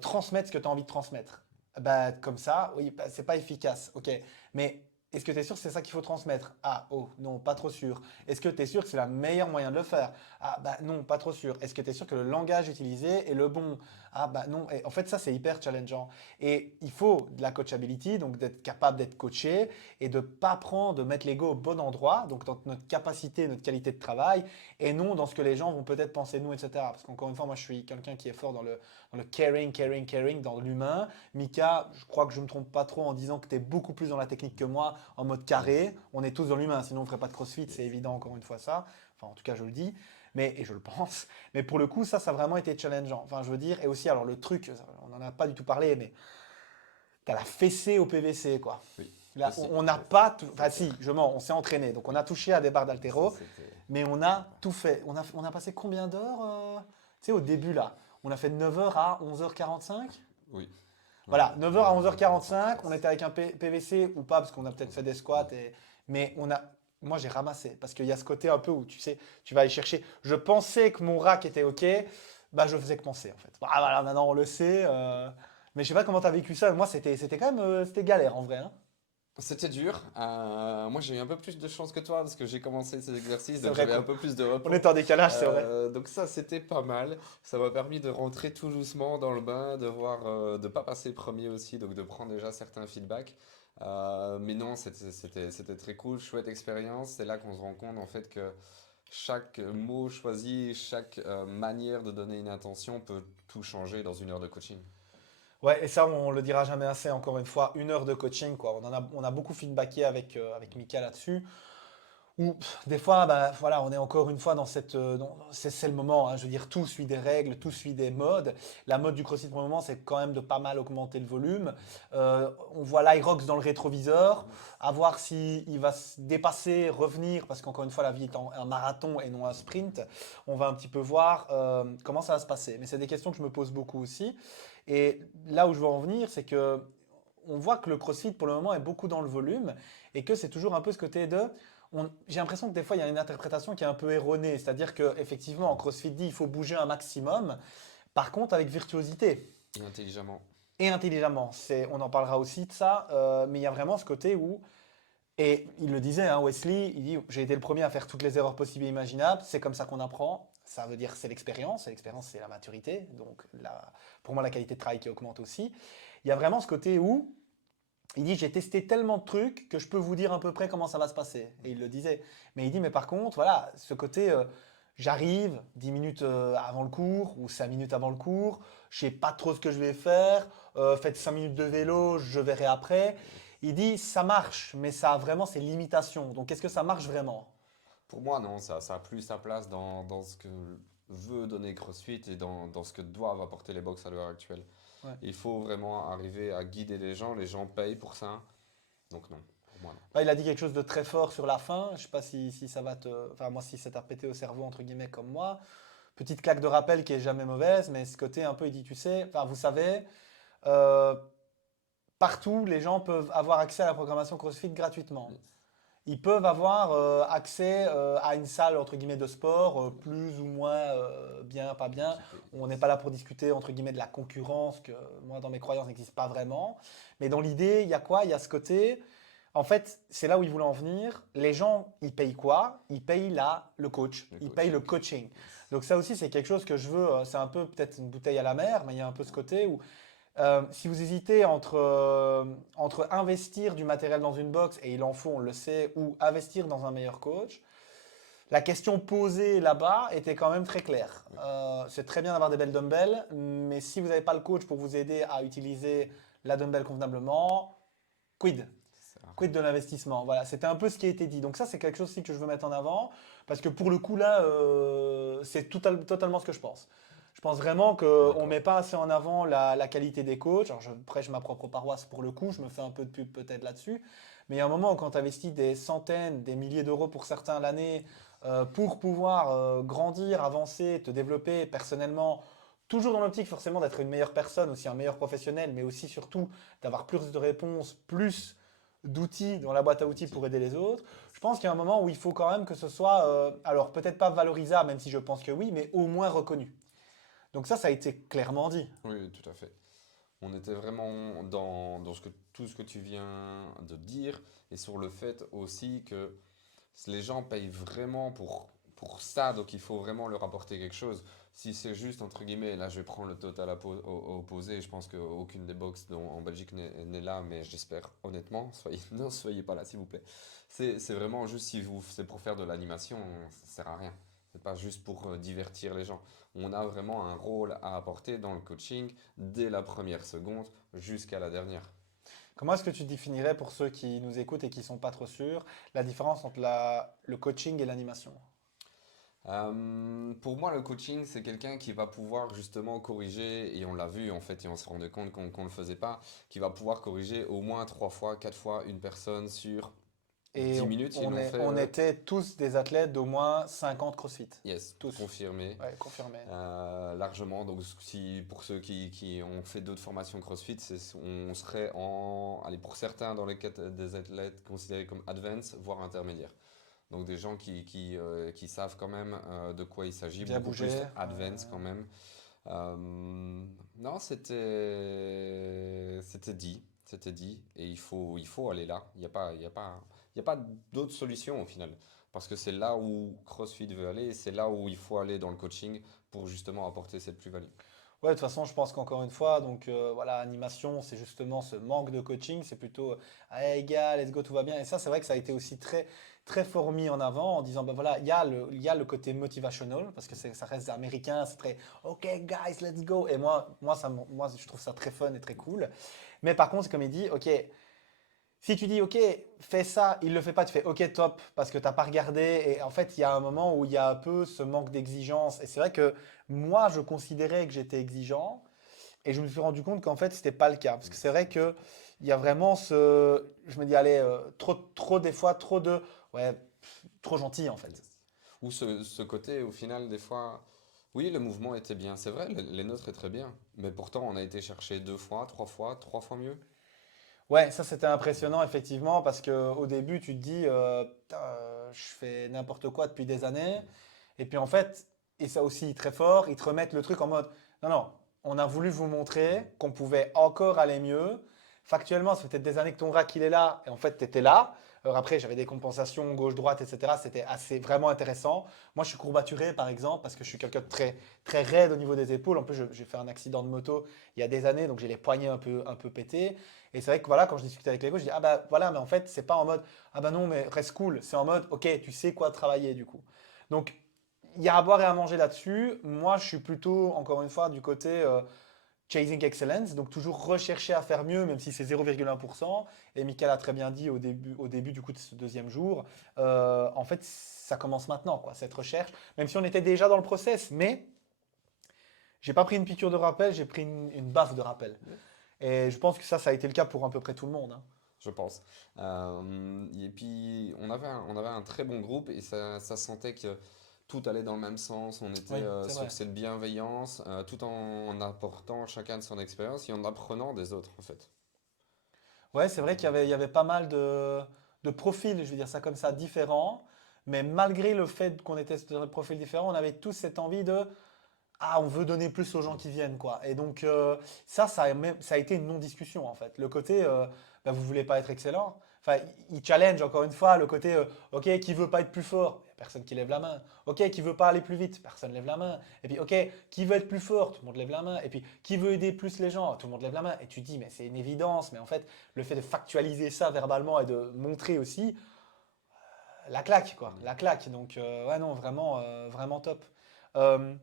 transmettre ce que tu as envie de transmettre? Bah, comme ça, oui, bah, c'est pas efficace, ok. Mais est-ce que tu es sûr que c'est ça qu'il faut transmettre? Ah, oh, non, pas trop sûr. Est-ce que tu es sûr que c'est le meilleur moyen de le faire? Ah, bah non, pas trop sûr. Est-ce que tu es sûr que le langage utilisé est le bon? Ah, bah non. Et en fait, ça, c'est hyper challengeant. Et il faut de la coachability, donc d'être capable d'être coaché et de pas prendre, de mettre l'ego au bon endroit, donc dans notre capacité, notre qualité de travail, et non dans ce que les gens vont peut-être penser de nous, etc. Parce qu'encore une fois, moi, je suis quelqu'un qui est fort dans le caring, dans l'humain. Mika, je crois que je ne me trompe pas trop en disant que tu es beaucoup plus dans la technique que moi, en mode carré. On est tous dans l'humain, sinon on ne ferait pas de CrossFit, c'est évident encore une fois ça. Enfin, en tout cas, je le dis, et je le pense. Mais pour le coup, ça a vraiment été challengeant. Enfin, je veux dire, et aussi, alors le truc, on n'en a pas du tout parlé, mais tu as la fessée au PVC, quoi. Oui, Là, aussi. on n'a pas tout. Enfin, si, je mens, on s'est entraîné. Donc, on a touché à des barres Ça, d'haltéro, c'était mais on a tout fait. On a passé combien d'heures tu sais, au début, là, on a fait de 9h à 11h45. Oui. Ouais, Voilà, 9h à 11h45, on efficace. était avec un PVC ou pas, parce qu'on a peut-être fait des squats, mais moi j'ai ramassé, parce qu'il y a ce côté un peu où tu sais, tu vas aller chercher. Je pensais que mon rack était OK, bah je faisais que penser en fait. Bah voilà, maintenant on le sait, mais je sais pas comment tu as vécu ça. Moi c'était quand même c'était galère en vrai, hein. C'était dur. Moi, j'ai eu un peu plus de chance que toi parce que j'ai commencé ces exercices, C'est donc vrai j'avais un peu plus de qu'on repos. est en décalage, c'est vrai. Donc ça, c'était pas mal. Ça m'a permis de rentrer tout doucement dans le bain, de voir, de pas passer premier aussi, donc de prendre déjà certains feedbacks. Mais non, c'était très cool, chouette expérience. C'est là qu'on se rend compte en fait que chaque mot choisi, chaque manière de donner une intention peut tout changer dans une heure de coaching. Ouais, et ça, on le dira jamais assez, encore une fois, 1 heure de coaching, quoi. On a beaucoup feedbacké avec Mika là-dessus. Ou des fois, bah, voilà, on est encore une fois dans c'est le moment, hein, je veux dire, tout suit des règles, tout suit des modes. La mode du CrossFit pour le moment, c'est quand même de pas mal augmenter le volume. On voit l'Irox dans le rétroviseur, à voir s'il va se dépasser, revenir, parce qu'encore une fois, la vie est un marathon et non un sprint. On va un petit peu voir comment ça va se passer. Mais c'est des questions que je me pose beaucoup aussi. Et là où je veux en venir, c'est que on voit que le CrossFit pour le moment est beaucoup dans le volume et que c'est toujours un peu ce côté de j'ai l'impression que des fois, il y a une interprétation qui est un peu erronée. C'est-à-dire qu'effectivement, en CrossFit dit il faut bouger un maximum. Par contre, avec virtuosité Et intelligemment. et intelligemment. On en parlera aussi de ça. Mais il y a vraiment ce côté où, et il le disait, hein, Wesley, il dit j'ai été le premier à faire toutes les erreurs possibles et imaginables. C'est comme ça qu'on apprend. Ça veut dire c'est l'expérience. Et l'expérience, c'est la maturité. Donc, pour moi, la qualité de travail qui augmente aussi. Il y a vraiment ce côté où il dit, j'ai testé tellement de trucs que je peux vous dire à peu près comment ça va se passer. Et il le disait. Mais il dit, mais par contre, voilà, ce côté, j'arrive 10 minutes avant le cours ou 5 minutes avant le cours, je sais pas trop ce que je vais faire, faites 5 minutes de vélo, je verrai après. Il dit ça marche, mais ça a vraiment ses limitations. Donc est-ce que ça marche vraiment? Pour moi, non, ça a plus sa place dans ce que veut donner CrossFit et dans ce que doivent apporter les box à l'heure actuelle. Ouais. Il faut vraiment arriver à guider les gens payent pour ça. Donc non, pour moi non. Là, il a dit quelque chose de très fort sur la fin. Je sais pas si ça va te. Enfin, moi, si ça t'a pété au cerveau, entre guillemets, comme moi. Petite claque de rappel qui est jamais mauvaise, mais ce côté un peu, il dit, tu sais, enfin, vous savez, euh, partout, les gens peuvent avoir accès à la programmation CrossFit gratuitement. Yes. Ils peuvent avoir accès à une salle, entre guillemets, de sport, plus ou moins bien, pas bien. Équipé. On n'est pas là pour discuter, entre guillemets, de la concurrence, que moi, dans mes croyances, n'existe pas vraiment. Mais dans l'idée, il y a quoi? Il y a ce côté. En fait, c'est là où il voulait en venir. Les gens, ils payent quoi? Ils payent le coach. Le Ils payent le coaching. coaching. Donc ça aussi, c'est quelque chose que je veux. C'est un peu peut-être une bouteille à la mer, mais il y a un peu ce côté où si vous hésitez entre investir du matériel dans une box, et il en faut, on le sait, ou investir dans un meilleur coach, la question posée là-bas était quand même très claire. C'est très bien d'avoir des belles dumbbells, mais si vous n'avez pas le coach pour vous aider à utiliser la dumbbell convenablement, quid? Ça sert à Quid rien. de l'investissement? Voilà, c'était un peu ce qui a été dit. Donc ça, c'est quelque chose aussi que je veux mettre en avant, parce que pour le coup, là, c'est totalement ce que je pense. Je pense vraiment qu'on ne D'accord. met pas assez en avant la qualité des coachs. Alors, je prêche ma propre paroisse pour le coup, je me fais un peu de pub peut-être là-dessus. Mais il y a un moment où quand tu investis des centaines, des milliers d'euros pour certains l'année, pour pouvoir grandir, avancer, te développer personnellement, toujours dans l'optique forcément d'être une meilleure personne, aussi un meilleur professionnel, mais aussi surtout d'avoir plus de réponses, plus d'outils dans la boîte à outils pour aider les autres. Je pense qu'il y a un moment où il faut quand même que ce soit, alors peut-être pas valorisable, même si je pense que oui, mais au moins reconnu. Donc ça a été clairement dit. Oui, tout à fait. On était vraiment dans tout ce que tu viens de dire et sur le fait aussi que les gens payent vraiment pour ça, donc il faut vraiment leur apporter quelque chose. Si c'est juste, entre guillemets, là je vais prendre le total opposé, je pense qu'aucune des box en Belgique n'est là, mais j'espère honnêtement, ne soyez pas là s'il vous plaît. C'est vraiment juste si vous, c'est pour faire de l'animation, ça sert à rien. C'est pas juste pour divertir les gens. On a vraiment un rôle à apporter dans le coaching dès la première seconde jusqu'à la dernière. Comment est-ce que tu définirais pour ceux qui nous écoutent et qui sont pas trop sûrs la différence entre le coaching et l'animation? Pour moi, le coaching, c'est quelqu'un qui va pouvoir justement corriger, et on l'a vu en fait, et on se rendait compte qu'on ne le faisait pas, qui va pouvoir corriger au moins 3 fois, 4 fois une personne sur Et 10 minutes, ils l'ont fait, on était tous des athlètes d'au moins 50 CrossFit. yes, Tous. confirmé. Ouais, confirmé. Largement. Donc, si, pour ceux qui ont fait d'autres formations CrossFit, on serait allez, pour certains dans les des athlètes considérés comme advanced, voire intermédiaires. Donc, des gens qui savent quand même de quoi il s'agit, Bien beaucoup bougé. plus advanced quand même. Non, c'était dit. C'était dit. Et il faut aller là. Il y a pas d'autre solution au final. Parce que c'est là où CrossFit veut aller et c'est là où il faut aller dans le coaching pour justement apporter cette plus-value. Ouais, de toute façon, je pense qu'encore une fois, donc voilà, animation, c'est justement ce manque de coaching, c'est plutôt, allez, gars, let's go, tout va bien. Et ça, c'est vrai que ça a été aussi très, très fort mis en avant en disant, ben voilà, il y a le côté motivational, parce que ça reste américain, c'est très, OK, guys, let's go. Et moi, je trouve ça très fun et très cool. Mais par contre, c'est comme il dit, OK, si tu dis, OK, fais ça, il le fait pas, tu fais, OK, top, parce que t'as pas regardé. Et en fait, il y a un moment où il y a un peu ce manque d'exigence. Et c'est vrai que moi, je considérais que j'étais exigeant. Et je me suis rendu compte qu'en fait, c'était pas le cas. Parce que c'est vrai que il y a vraiment ce. Je me dis, allez, trop des fois, trop de. Ouais, trop gentil en fait. Yes. Ou ce côté, au final, des fois, oui, le mouvement était bien, c'est vrai, les nôtres est très bien. Mais pourtant, on a été chercher 2 fois, 3 fois, 3 fois mieux. Ouais, ça c'était impressionnant effectivement parce que au début tu te dis putain, je fais n'importe quoi depuis des années et puis en fait et ça aussi très fort ils te remettent le truc en mode non non on a voulu vous montrer qu'on pouvait encore aller mieux. Factuellement ça fait peut-être des années que ton rack il est là et en fait tu étais là. Alors après j'avais des compensations gauche droite etc. C'était assez vraiment intéressant. Moi je suis courbaturé par exemple parce que je suis quelqu'un de très très raide au niveau des épaules. En plus j'ai fait un accident de moto il y a des années donc j'ai les poignets un peu pétés. Et c'est vrai que voilà, quand je discute avec les coachs, je dis ah bah voilà, mais en fait, c'est pas en mode ah bah non, mais reste cool. C'est en mode ok, tu sais quoi travailler du coup. Donc il y a à boire et à manger là-dessus. Moi, je suis plutôt, encore une fois, du côté chasing excellence, donc toujours rechercher à faire mieux, même si c'est 0,1%. Et Michael a très bien dit au début du coup de ce deuxième jour, en fait, ça commence maintenant, quoi, cette recherche, même si on était déjà dans le process, mais j'ai pas pris une piqûre de rappel, j'ai pris une baffe de rappel. Et je pense que ça a été le cas pour à peu près tout le monde, hein. Je pense. Et puis, on avait un très bon groupe et ça sentait que tout allait dans le même sens. On était Oui, c'est sur vrai. cette bienveillance, tout en apportant chacun de son expérience et en apprenant des autres, en fait. Ouais, c'est vrai qu'il y avait pas mal de profils, je vais dire ça comme ça, différents. Mais malgré le fait qu'on était sur des profils différents, on avait tous cette envie de ah, on veut donner plus aux gens qui viennent, quoi. Et donc, ça a été une non-discussion, en fait. Le côté, bah, vous voulez pas être excellent. Enfin, il challenge, encore une fois, le côté, OK, qui veut pas être plus fort? Il y a personne qui lève la main. OK, qui veut pas aller plus vite? Personne lève la main. Et puis, OK, qui veut être plus fort? Tout le monde lève la main. Et puis, qui veut aider plus les gens? Tout le monde lève la main. Et tu dis, mais c'est une évidence. Mais en fait, le fait de factualiser ça verbalement et de montrer aussi, la claque, quoi. La claque. Donc, ouais, non, vraiment, vraiment top. Euh,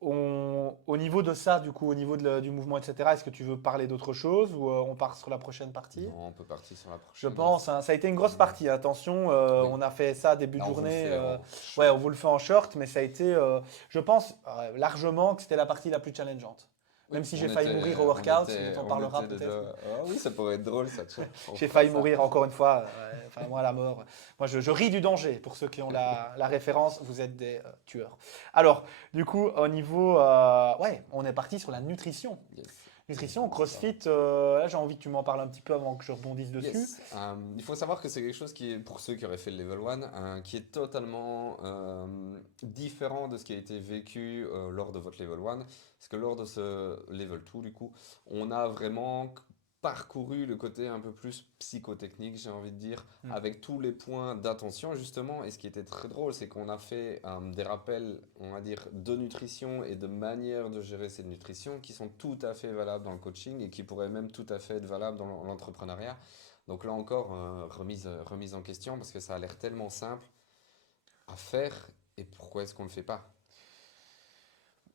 au niveau de ça, du coup, au niveau du mouvement, etc., est-ce que tu veux parler d'autre chose ou on part sur la prochaine partie? Non, on peut partir sur la Je prochaine. pense, hein, ça a été une grosse partie. Attention, Oui, on a fait ça début de là, on vous le journée. fait en Ouais, on short. vous le fait en short, mais ça a été, je pense, largement que c'était la partie la plus challengeante. Oui, Même si j'ai failli mourir au workout, dont on on parlera était peut-être. déjà. Ah oui, ça pourrait être drôle, ça, tiens. On J'ai fera failli ça. mourir encore une fois. Enfin, moi, la mort. Moi, je ris du danger. Pour ceux qui ont la référence, vous êtes des tueurs. Alors, du coup, au niveau. Ouais, on est parti sur la nutrition. Yes. Nutrition, Ça. CrossFit, là, j'ai envie que tu m'en parles un petit peu avant que je rebondisse dessus. Yes. Il faut savoir que c'est quelque chose qui est, pour ceux qui auraient fait le level 1, qui est totalement différent de ce qui a été vécu lors de votre level 1. Parce que lors de ce level 2, du coup, on a vraiment parcouru le côté un peu plus psychotechnique, j'ai envie de dire, Hmm. avec tous les points d'attention, justement. Et ce qui était très drôle, c'est qu'on a fait des rappels, on va dire, de nutrition et de manière de gérer cette nutrition qui sont tout à fait valables dans le coaching et qui pourraient même tout à fait être valables dans l'entrepreneuriat. Donc là encore, remise en question parce que ça a l'air tellement simple à faire et pourquoi est-ce qu'on ne le fait pas?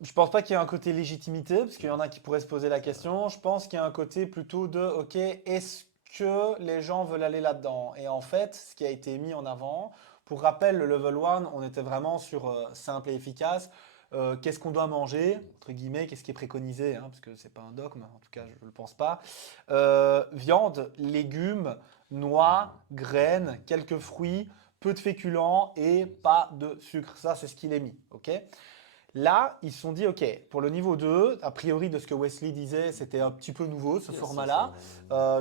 Je pense pas qu'il y ait un côté légitimité, parce qu'il y en a qui pourraient se poser la question. Je pense qu'il y a un côté plutôt de, ok, est-ce que les gens veulent aller là-dedans? Et en fait, ce qui a été mis en avant, pour rappel, le level 1, on était vraiment sur simple et efficace. Qu'est-ce qu'on doit manger, entre guillemets, qu'est-ce qui est préconisé, hein, parce que c'est pas un dogme, en tout cas, je ne le pense pas. Viande, légumes, noix, graines, quelques fruits, peu de féculents et pas de sucre. Ça, c'est ce qu'il est mis, ok? Là, ils se sont dit, OK, pour le niveau 2, a priori de ce que Wesley disait, c'était un petit peu nouveau ce Yes, format-là.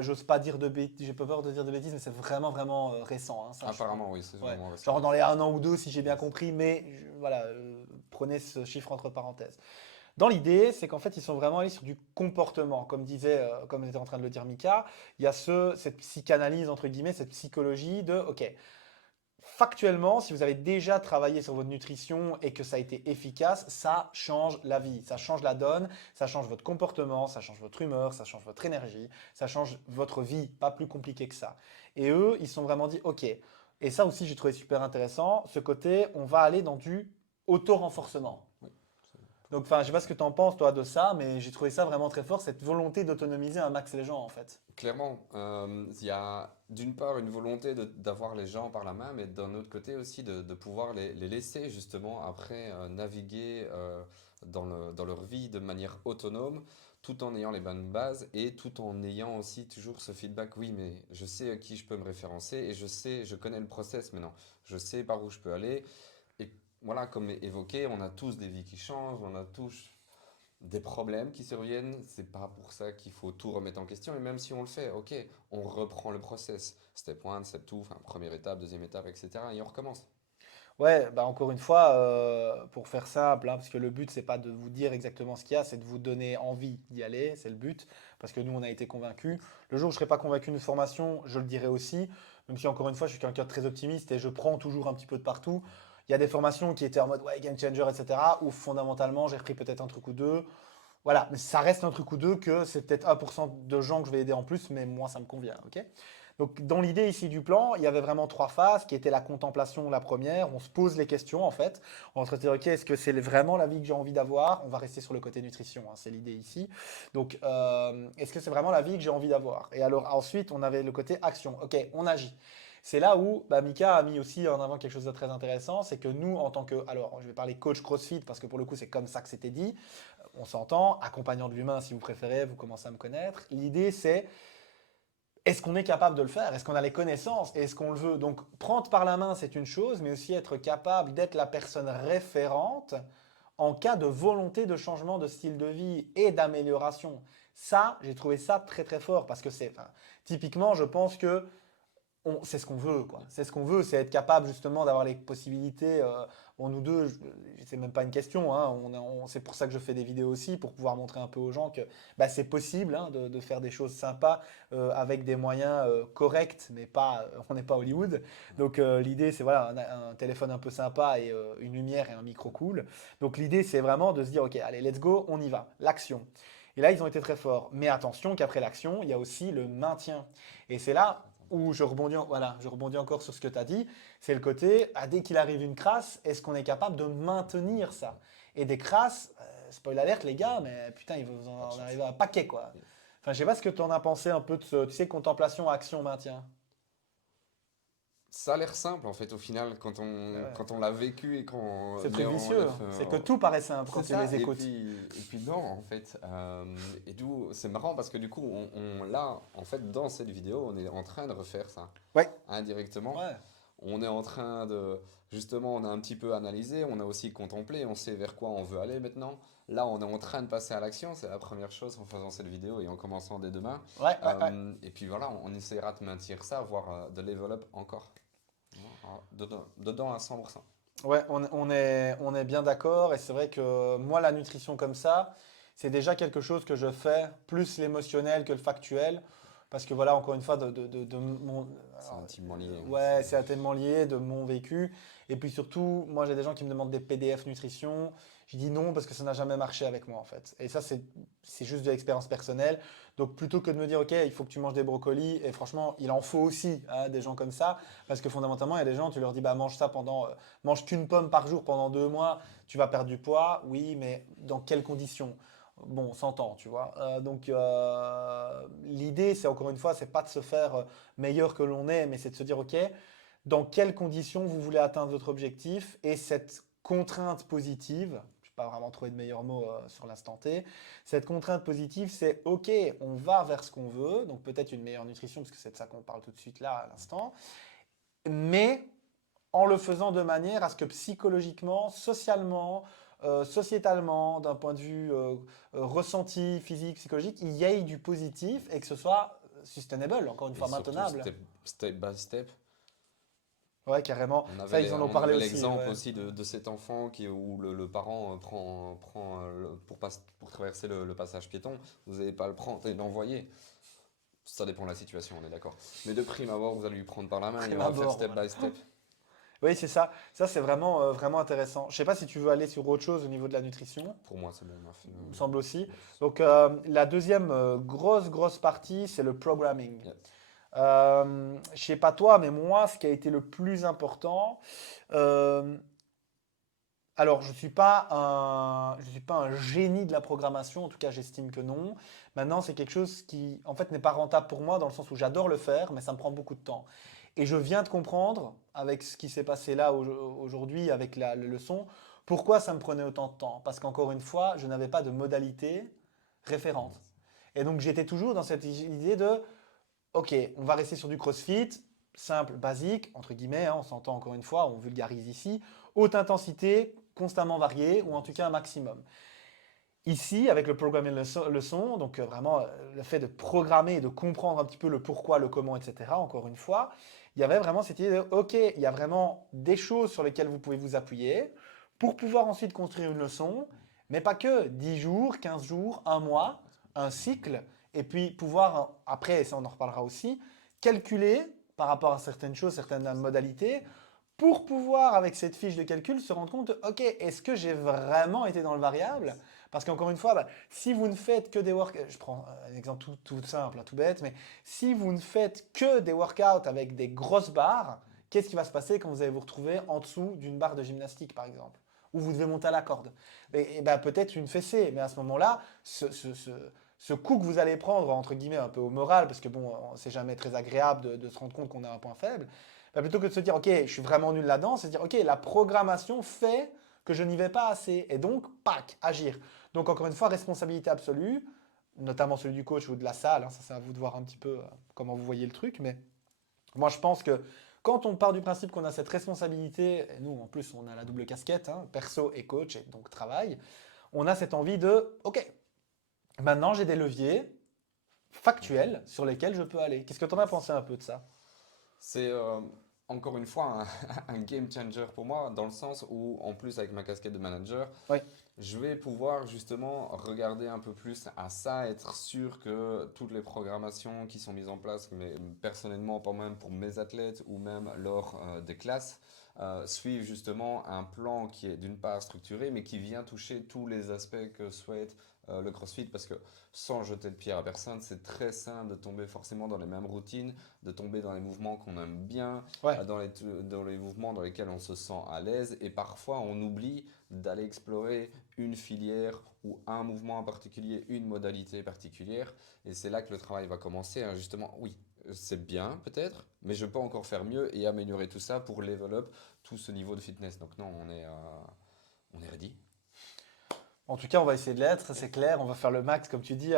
J'ose pas dire de bêtises, j'ai pas peur de dire de bêtises, mais c'est vraiment, vraiment récent, hein, ça, apparemment, oui, c'est ouais. vraiment récent. Genre dans les 1 an ou 2, si j'ai bien Yes. compris, mais voilà, prenez ce chiffre entre parenthèses. Dans l'idée, c'est qu'en fait, ils sont vraiment allés sur du comportement. Comme était en train de le dire Mika, il y a cette psychanalyse, entre guillemets, cette psychologie de, OK, factuellement, si vous avez déjà travaillé sur votre nutrition et que ça a été efficace, ça change la vie, ça change la donne, ça change votre comportement, ça change votre humeur, ça change votre énergie, ça change votre vie, pas plus compliqué que ça. Et eux, ils se sont vraiment dit, OK, et ça aussi j'ai trouvé super intéressant, ce côté, on va aller dans du auto-renforcement. Oui. Donc, enfin, je sais pas ce que tu en penses, toi, de ça, mais j'ai trouvé ça vraiment très fort, cette volonté d'autonomiser un max les gens, en fait. Clairement, il y a d'une part une volonté d'avoir les gens par la main, mais d'un autre côté aussi de pouvoir les laisser justement après naviguer dans leur vie de manière autonome, tout en ayant les bonnes bases et tout en ayant aussi toujours ce feedback. Oui, mais je sais à qui je peux me référencer et je connais le process maintenant. Je sais par où je peux aller. Et voilà, comme évoqué, on a tous des vies qui changent, on a tous des problèmes qui surviennent, c'est pas pour ça qu'il faut tout remettre en question. Et même si on le fait, ok, on reprend le process. Step 1, step 2, enfin, première étape, deuxième étape, etc. Et on recommence. Ouais, bah encore une fois, pour faire simple, hein, parce que le but, c'est pas de vous dire exactement ce qu'il y a, c'est de vous donner envie d'y aller, c'est le but, parce que nous, on a été convaincus. Le jour où je serai pas convaincu d'une formation, je le dirai aussi, même si encore une fois, je suis quelqu'un de très optimiste et je prends toujours un petit peu de partout. Il y a des formations qui étaient en mode ouais, game changer, etc., où fondamentalement, j'ai repris peut-être un truc ou deux. Voilà, mais ça reste un truc ou deux que c'est peut-être 1% de gens que je vais aider en plus, mais moi, ça me convient, ok? Donc, dans l'idée ici du plan, il y avait vraiment 3 phases qui étaient la contemplation, la première. On se pose les questions en fait. On se dit, ok, est-ce que c'est vraiment la vie que j'ai envie d'avoir? On va rester sur le côté nutrition, hein, c'est l'idée ici. Donc, est-ce que c'est vraiment la vie que j'ai envie d'avoir? Et alors, ensuite, on avait le côté action. Ok, on agit. C'est là où Mika a mis aussi en avant quelque chose de très intéressant, c'est que nous, en tant que, alors je vais parler coach CrossFit parce que pour le coup c'est comme ça que c'était dit, on s'entend, accompagnant de l'humain si vous préférez, vous commencez à me connaître. L'idée c'est est-ce qu'on est capable de le faire? Est-ce qu'on a les connaissances? Est-ce qu'on le veut? Donc, prendre par la main, c'est une chose, mais aussi être capable d'être la personne référente en cas de volonté de changement de style de vie et d'amélioration. Ça, j'ai trouvé ça très très fort parce que typiquement, je pense que c'est ce qu'on veut, quoi. C'est ce qu'on veut, c'est être capable justement d'avoir les possibilités. Bon, nous deux, c'est même pas une question, hein, c'est pour ça que je fais des vidéos aussi, pour pouvoir montrer un peu aux gens que c'est possible hein, de faire des choses sympas avec des moyens corrects, mais pas, on n'est pas Hollywood. Donc l'idée, c'est voilà, un téléphone un peu sympa et une lumière et un micro cool. Donc l'idée, c'est vraiment de se dire, ok, allez, let's go, on y va, l'action. Et là, ils ont été très forts. Mais attention qu'après l'action, il y a aussi le maintien. Et c'est là où je rebondis encore sur ce que tu as dit, c'est le côté, dès qu'il arrive une crasse, est-ce qu'on est capable de maintenir ça? Et des crasses, spoil alerte les gars, mais putain, il vous en arriver à un paquet quoi. Enfin, je sais pas ce que tu en as pensé un peu de ce, tu sais, contemplation, action, maintien. Ça a l'air simple en fait au final Ouais. quand on l'a vécu et qu'on C'est le met truc en vicieux, œuvre. c'est que tout paraît simple quand C'est tu ça, les écoutes. et puis non en fait. Et d'où c'est marrant parce que du coup là en fait dans cette vidéo on est en train de refaire ça Ouais, indirectement. ouais, On est en train de justement on a un petit peu analysé, on a aussi contemplé, on sait vers quoi on veut aller maintenant. Là on est en train de passer à l'action, c'est la première chose en faisant cette vidéo et en commençant dès demain. ouais. Et puis voilà, on essaiera de maintenir ça, voire de level up encore. Dedans à 100%. Ouais, on est bien d'accord et c'est vrai que moi, la nutrition comme ça, c'est déjà quelque chose que je fais plus l'émotionnel que le factuel parce que voilà, encore une fois, de mon, C'est alors, intimement lié, hein. ouais, c'est tellement lié de mon vécu et puis surtout, moi, j'ai des gens qui me demandent des PDF nutrition. Je dis non parce que ça n'a jamais marché avec moi en fait. Et ça, c'est juste de l'expérience personnelle. Donc plutôt que de me dire, ok, il faut que tu manges des brocolis, et franchement, il en faut aussi hein, des gens comme ça, parce que fondamentalement, il y a des gens, tu leur dis, bah mange ça mange qu'une pomme par jour pendant 2 mois, tu vas perdre du poids, oui, mais dans quelles conditions? Bon, on s'entend, tu vois. Donc, l'idée, c'est encore une fois, c'est pas de se faire meilleur que l'on est, mais c'est de se dire, OK, dans quelles conditions vous voulez atteindre votre objectif et cette contrainte positive, je n'ai pas vraiment trouvé de meilleur mot sur l'instant T, cette contrainte positive, c'est OK, on va vers ce qu'on veut, donc peut-être une meilleure nutrition, parce que c'est de ça qu'on parle tout de suite là, à l'instant, mais en le faisant de manière à ce que psychologiquement, socialement, sociétalement, d'un point de vue ressenti, physique, psychologique, il y ait du positif et que ce soit sustainable, encore une Et fois surtout, maintenable. step by step. Ouais, carrément. Ça, ils en ont On parlé avait aussi. l'exemple Ouais. aussi de cet enfant où le parent prend pour traverser le passage piéton. Vous n'allez pas le prendre et l'envoyer. Ça dépend de la situation, on est d'accord. Mais de prime abord, vous allez lui prendre par la main et Prime on va faire abord, step voilà. by step. Oui, c'est ça. Ça, c'est vraiment, vraiment intéressant. Je sais pas si tu veux aller sur autre chose au niveau de la nutrition. Pour moi, c'est bon, on a fait, Il me semble aussi. yes. Donc, la deuxième grosse partie, c'est le programming. Yeah. Je sais pas toi, mais moi, ce qui a été le plus important, euh, alors je suis pas un génie de la programmation, en tout cas, j'estime que non. Maintenant, c'est quelque chose qui, en fait, n'est pas rentable pour moi dans le sens où j'adore le faire, mais ça me prend beaucoup de temps. Et je viens de comprendre, avec ce qui s'est passé là aujourd'hui, avec la leçon, pourquoi ça me prenait autant de temps. Parce qu'encore une fois, je n'avais pas de modalité référente. Et donc, j'étais toujours dans cette idée de ok, on va rester sur du CrossFit, simple, basique, entre guillemets, hein, on s'entend encore une fois, on vulgarise ici, haute intensité, constamment variée, ou en tout cas un maximum. Ici, avec le programme leçon, donc vraiment le fait de programmer et de comprendre un petit peu le pourquoi, le comment, etc., encore une fois, il y avait vraiment cette idée de, ok, il y a vraiment des choses sur lesquelles vous pouvez vous appuyer pour pouvoir ensuite construire une leçon, mais pas que 10 jours, 15 jours, un mois, un cycle, et puis pouvoir, après, et ça on en reparlera aussi, calculer par rapport à certaines choses, certaines modalités, pour pouvoir, avec cette fiche de calcul, se rendre compte, ok, est-ce que j'ai vraiment été dans le variable? Parce qu'encore une fois, bah, si vous ne faites que des workouts, je prends un exemple tout simple, hein, tout bête, mais si vous ne faites que des workouts avec des grosses barres, qu'est-ce qui va se passer quand vous allez vous retrouver en dessous d'une barre de gymnastique, par exemple, où vous devez monter à la corde? Et bah, peut-être une fessée, mais à ce moment-là, ce coup que vous allez prendre, entre guillemets, un peu au moral, parce que bon, c'est jamais très agréable de se rendre compte qu'on a un point faible, bah, plutôt que de se dire, ok, je suis vraiment nul là-dedans, c'est de dire, ok, la programmation fait que je n'y vais pas assez, et donc, pac, agir. Donc, encore une fois, responsabilité absolue, notamment celui du coach ou de la salle, hein, ça c'est à vous de voir un petit peu comment vous voyez le truc, mais moi je pense que quand on part du principe qu'on a cette responsabilité, et nous en plus on a la double casquette, hein, perso et coach, et donc travail, on a cette envie de, ok, maintenant j'ai des leviers factuels sur lesquels je peux aller. Qu'est-ce que tu en as pensé un peu de ça? C'est encore une fois un game changer pour moi, dans le sens où, en plus, avec ma casquette de manager, Oui, je vais pouvoir justement regarder un peu plus à ça, être sûr que toutes les programmations qui sont mises en place, mais personnellement, pas même pour mes athlètes ou même lors des classes, suivent justement un plan qui est d'une part structuré, mais qui vient toucher tous les aspects que souhaite le CrossFit, parce que sans jeter de pierre à personne, c'est très simple de tomber forcément dans les mêmes routines, de tomber dans les mouvements qu'on aime bien, ouais. dans les mouvements dans lesquels on se sent à l'aise, et parfois on oublie d'aller explorer une filière ou un mouvement en particulier, une modalité particulière. Et c'est là que le travail va commencer, hein. Justement, oui, c'est bien peut-être, mais je peux encore faire mieux et améliorer tout ça pour level up tout ce niveau de fitness. Donc non, on est ready. En tout cas, on va essayer de l'être, c'est clair. On va faire le max, comme tu dis.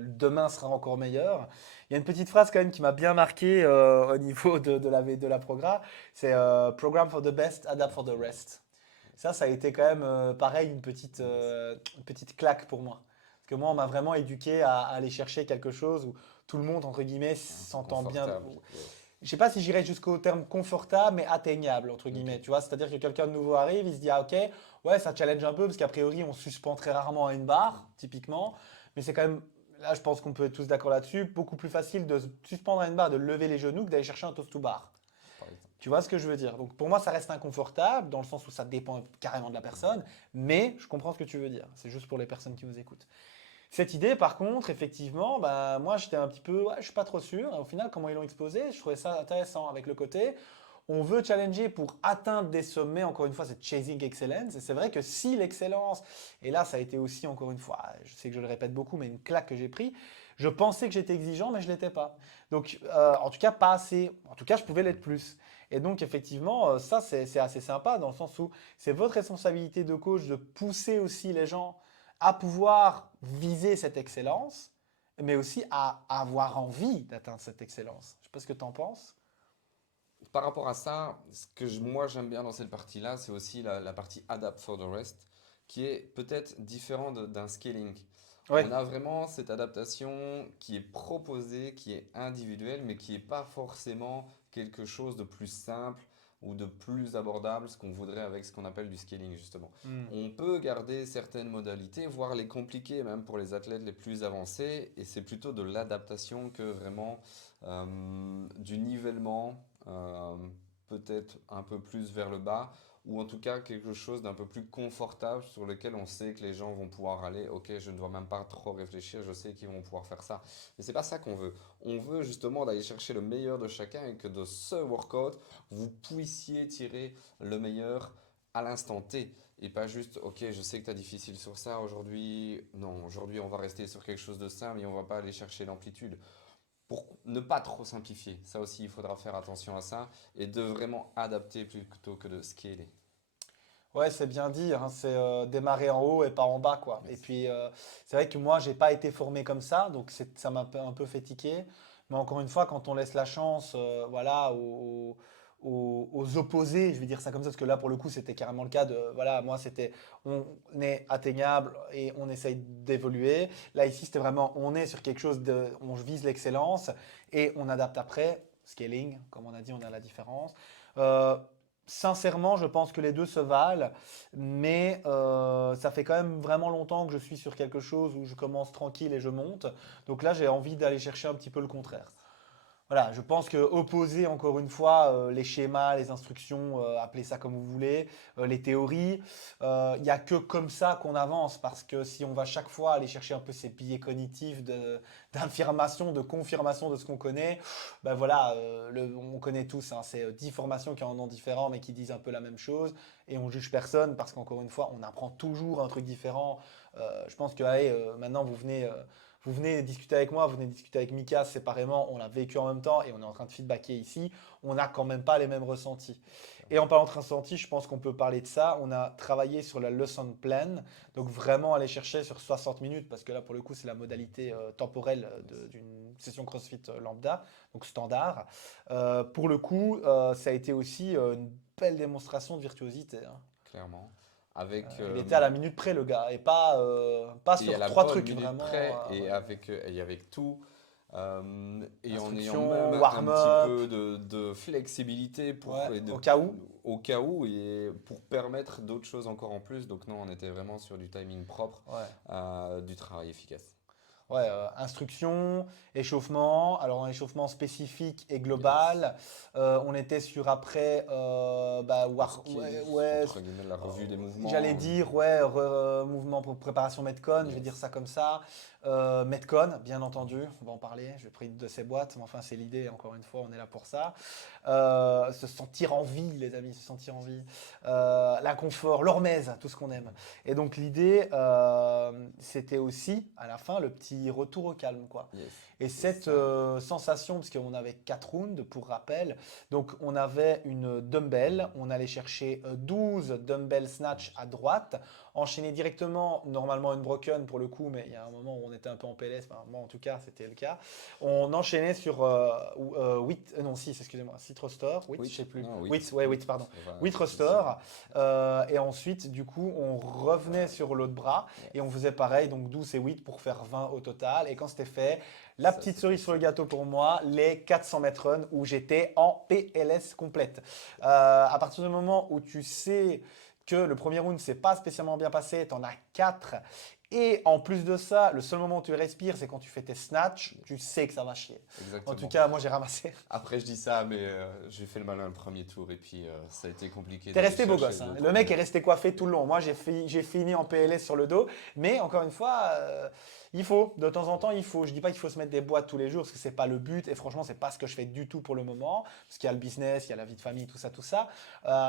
Demain sera encore meilleur. Il y a une petite phrase quand même qui m'a bien marqué au niveau de la progra. C'est Program for the best, adapt for the rest. Ça a été quand même pareil, une petite claque pour moi. Parce que moi, on m'a vraiment éduqué à aller chercher quelque chose où tout le monde, entre guillemets, Un peu s'entend bien. confortable. Ouais. Je sais pas si j'irais jusqu'au terme confortable, mais atteignable, entre Ok. guillemets. Tu vois, c'est-à-dire que quelqu'un de nouveau arrive, il se dit, ah ok, ouais, ça challenge un peu, parce qu'a priori, on suspend très rarement à une barre, typiquement. Mais c'est quand même, là, je pense qu'on peut être tous d'accord là-dessus, beaucoup plus facile de se suspendre à une barre, de lever les genoux, que d'aller chercher un toast to bar. Par exemple. Tu vois ce que je veux dire? Donc pour moi, ça reste inconfortable, dans le sens où ça dépend carrément de la personne, mais je comprends ce que tu veux dire. C'est juste pour les personnes qui nous écoutent. Cette idée, par contre, effectivement, bah, moi j'étais un petit peu, ouais, je suis pas trop sûr. Et au final, comment ils l'ont exposé, je trouvais ça intéressant avec le côté. On veut challenger pour atteindre des sommets, encore une fois, c'est chasing excellence. Et c'est vrai que si l'excellence, et là ça a été aussi, encore une fois, je sais que je le répète beaucoup, mais une claque que j'ai pris, je pensais que j'étais exigeant, mais je l'étais pas. Donc, en tout cas, pas assez. En tout cas, je pouvais l'être plus. Et donc, effectivement, ça, c'est assez sympa dans le sens où c'est votre responsabilité de coach de pousser aussi les gens à pouvoir viser cette excellence, mais aussi à avoir envie d'atteindre cette excellence. Je ne sais pas ce que tu en penses. Par rapport à ça, ce que moi j'aime bien dans cette partie-là, c'est aussi la partie Adapt for the Rest, qui est peut-être différent d'un scaling. Oui, On a vraiment cette adaptation qui est proposée, qui est individuelle, mais qui n'est pas forcément quelque chose de plus simple ou de plus abordable, ce qu'on voudrait avec ce qu'on appelle du scaling, justement. On peut garder certaines modalités, voire les compliquer, même pour les athlètes les plus avancés, et c'est plutôt de l'adaptation que vraiment du nivellement, peut-être un peu plus vers le bas, ou en tout cas quelque chose d'un peu plus confortable sur lequel on sait que les gens vont pouvoir aller. Ok, je ne dois même pas trop réfléchir, je sais qu'ils vont pouvoir faire ça. Mais c'est pas ça qu'on veut. On veut justement d'aller chercher le meilleur de chacun et que de ce workout, vous puissiez tirer le meilleur à l'instant T. Et pas juste, ok, je sais que tu as difficile sur ça aujourd'hui. Non, aujourd'hui on va rester sur quelque chose de simple et on va pas aller chercher l'amplitude pour ne pas trop simplifier. Ça aussi, il faudra faire attention à ça et de vraiment adapter plutôt que de scaler. ouais, c'est bien dit, hein, c'est démarrer en haut et pas en bas, quoi. Et Yes. puis, c'est vrai que moi, j'ai pas été formé comme ça, donc ça m'a un peu fait tiquer. Mais encore une fois, quand on laisse la chance, voilà, aux opposés, je vais dire ça comme ça, parce que là, pour le coup, c'était carrément le cas de, voilà, moi, c'était, on est atteignable et on essaye d'évoluer. Là, ici, c'était vraiment, on est sur quelque chose de, on vise l'excellence et on adapte après. Scaling, comme on a dit, on a la différence. Euh, Sincèrement, je pense que les deux se valent, mais ça fait quand même vraiment longtemps que je suis sur quelque chose où je commence tranquille et je monte. Donc là, j'ai envie d'aller chercher un petit peu le contraire. Voilà, je pense que opposer encore une fois les schémas, les instructions, appelez ça comme vous voulez, les théories, il n'y a que comme ça qu'on avance parce que si on va chaque fois aller chercher un peu ces piliers cognitifs d'affirmation, de confirmation de ce qu'on connaît, ben voilà, on connaît tous, hein, c'est 10 formations qui ont un nom différent mais qui disent un peu la même chose et on juge personne parce qu'encore une fois, on apprend toujours un truc différent. Je pense que allez, maintenant vous venez discuter avec moi, vous venez discuter avec Mika séparément, on l'a vécu en même temps et on est en train de feedbacker ici. On n'a quand même pas les mêmes ressentis. Et en parlant de ressentis, je pense qu'on peut parler de ça. On a travaillé sur la lesson plan, donc vraiment aller chercher sur 60 minutes, parce que là pour le coup c'est la modalité temporelle d'une session CrossFit lambda, donc standard. Pour le coup, ça a été aussi une belle démonstration de virtuosité, hein. clairement. Avec, Il était à la minute près le gars, et pas et à sur la trois bonne trucs minute vraiment. près, et Ouais. avec tout, et en ayant même Instruction, un petit warm-up, peu de flexibilité ouais, pour, au cas où. au cas où et pour permettre d'autres choses encore en plus. Donc non, on était vraiment sur du timing propre, Ouais. du travail efficace. Ouais, instruction, échauffement, alors un échauffement spécifique et Yes. global. On était sur après, Tout ce qui ouais, est, ouais, entre guillemets, la revue des j'allais mouvements. dire, ouais, mouvement pour préparation Metcon, je vais dire Yes. ça comme ça. Metcon, bien entendu, on va en parler, je vais prendre de ces boîtes, mais enfin c'est l'idée, encore une fois, on est là pour ça. Se sentir en vie, les amis, se sentir en vie. L'inconfort, l'hormèse, tout ce qu'on aime. Et donc l'idée, c'était aussi, à la fin, le petit retour au calme, quoi. Yes. Et Et cette ça, sensation, parce qu'on avait 4 rounds, pour rappel, donc on avait une dumbbell, on allait chercher 12 dumbbell snatch à droite, enchaîner directement, normalement une broken pour le coup, mais il y a un moment où on était un peu en PLS, enfin, moi en tout cas c'était le cas, on enchaînait sur 8, non 6, excusez-moi, 6 thrusters, 8, je sais oui, plus, non, 8, oui, ouais, oui, 8, pardon, ça va, 8 c'est sûr. thrusters, et ensuite du coup on revenait sur l'autre bras, et on Yes. faisait pareil, donc 12 et 8 pour faire 20 au total, et quand c'était fait, la Ça, petite c'était cerise sur le excellent. gâteau pour moi, les 400 mètres run où j'étais en PLS complète. À partir du moment où tu sais que le premier round s'est pas spécialement bien passé, tu en as 4. Et en plus de ça, le seul moment où tu respires, c'est quand tu fais tes snatchs, tu sais que ça va chier. En tout Exactement. cas, moi j'ai ramassé. Après, je dis ça, mais j'ai fait le malin le premier tour et puis ça a été compliqué T'es d'aller resté beau chercher gosse, le hein. Le mec est troisième. resté coiffé tout le long. Moi, j'ai fini en PLS sur le dos. Mais encore une fois, il faut, de temps en temps, il faut. Je dis pas qu'il faut se mettre des boîtes tous les jours, parce que c'est pas le but. Et franchement, c'est pas ce que je fais du tout pour le moment. Parce qu'il y a le business, il y a la vie de famille, tout ça, tout ça.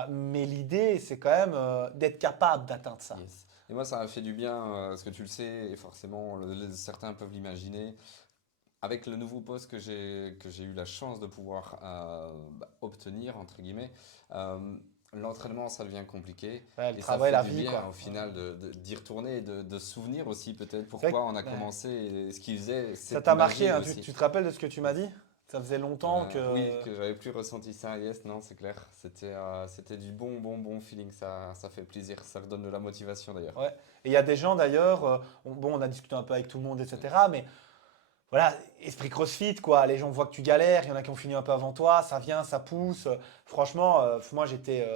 Mais l'idée, c'est quand même d'être capable d'atteindre ça. Yes. Et moi, ça m'a fait du bien, parce que tu le sais, et forcément, certains peuvent l'imaginer. Avec le nouveau poste que j'ai eu la chance de pouvoir obtenir, entre guillemets, euh, l'entraînement, ça devient compliqué. Ouais, le Et ça travail, fait la du vie, bien, quoi. au final, d'y retourner, et de se souvenir aussi, peut-être, C'est vrai pourquoi on a que, ouais. commencé et ce qu'il faisait, Ça cette t'a marqué, magie hein. aussi. Tu te rappelles de ce que tu m'as Yes. dit? Ça faisait longtemps Oui, que. que j'avais plus ressenti ça, yes, non, c'est clair. C'était du bon feeling, ça fait plaisir, ça redonne de la motivation d'ailleurs. Ouais. Et il y a des gens d'ailleurs, bon, on a discuté un peu avec tout le monde, etc. Mais voilà, esprit CrossFit, quoi. Les gens voient que tu galères, il y en a qui ont fini un peu avant toi, ça vient, ça pousse. Franchement, moi j'étais.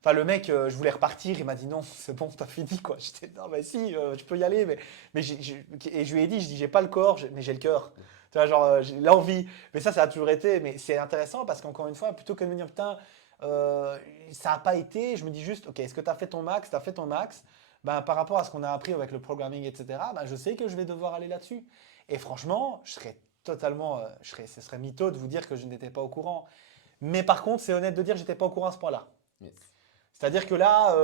Enfin, le mec, je voulais repartir, il m'a dit non, c'est bon, t'as fini, quoi. J'étais, non, mais si, je peux y aller, mais et je lui ai dit, je dis, j'ai pas le corps, mais j'ai le cœur. Tu vois, genre, j'ai l'envie. Mais ça a toujours été, mais c'est intéressant parce qu'encore une fois, plutôt que de me dire, putain, euh, ça n'a pas été, je me dis juste, ok, est-ce que tu as fait ton max? Tu as fait ton max? Ben, par rapport à ce qu'on a appris avec le programming, etc., ben, je sais que je vais devoir aller là-dessus. Et franchement, je serais totalement, ce serait mytho de vous dire que je n'étais pas au courant. Mais par contre, c'est honnête de dire que j'étais pas au courant à ce point-là. Yes, C'est-à-dire que là,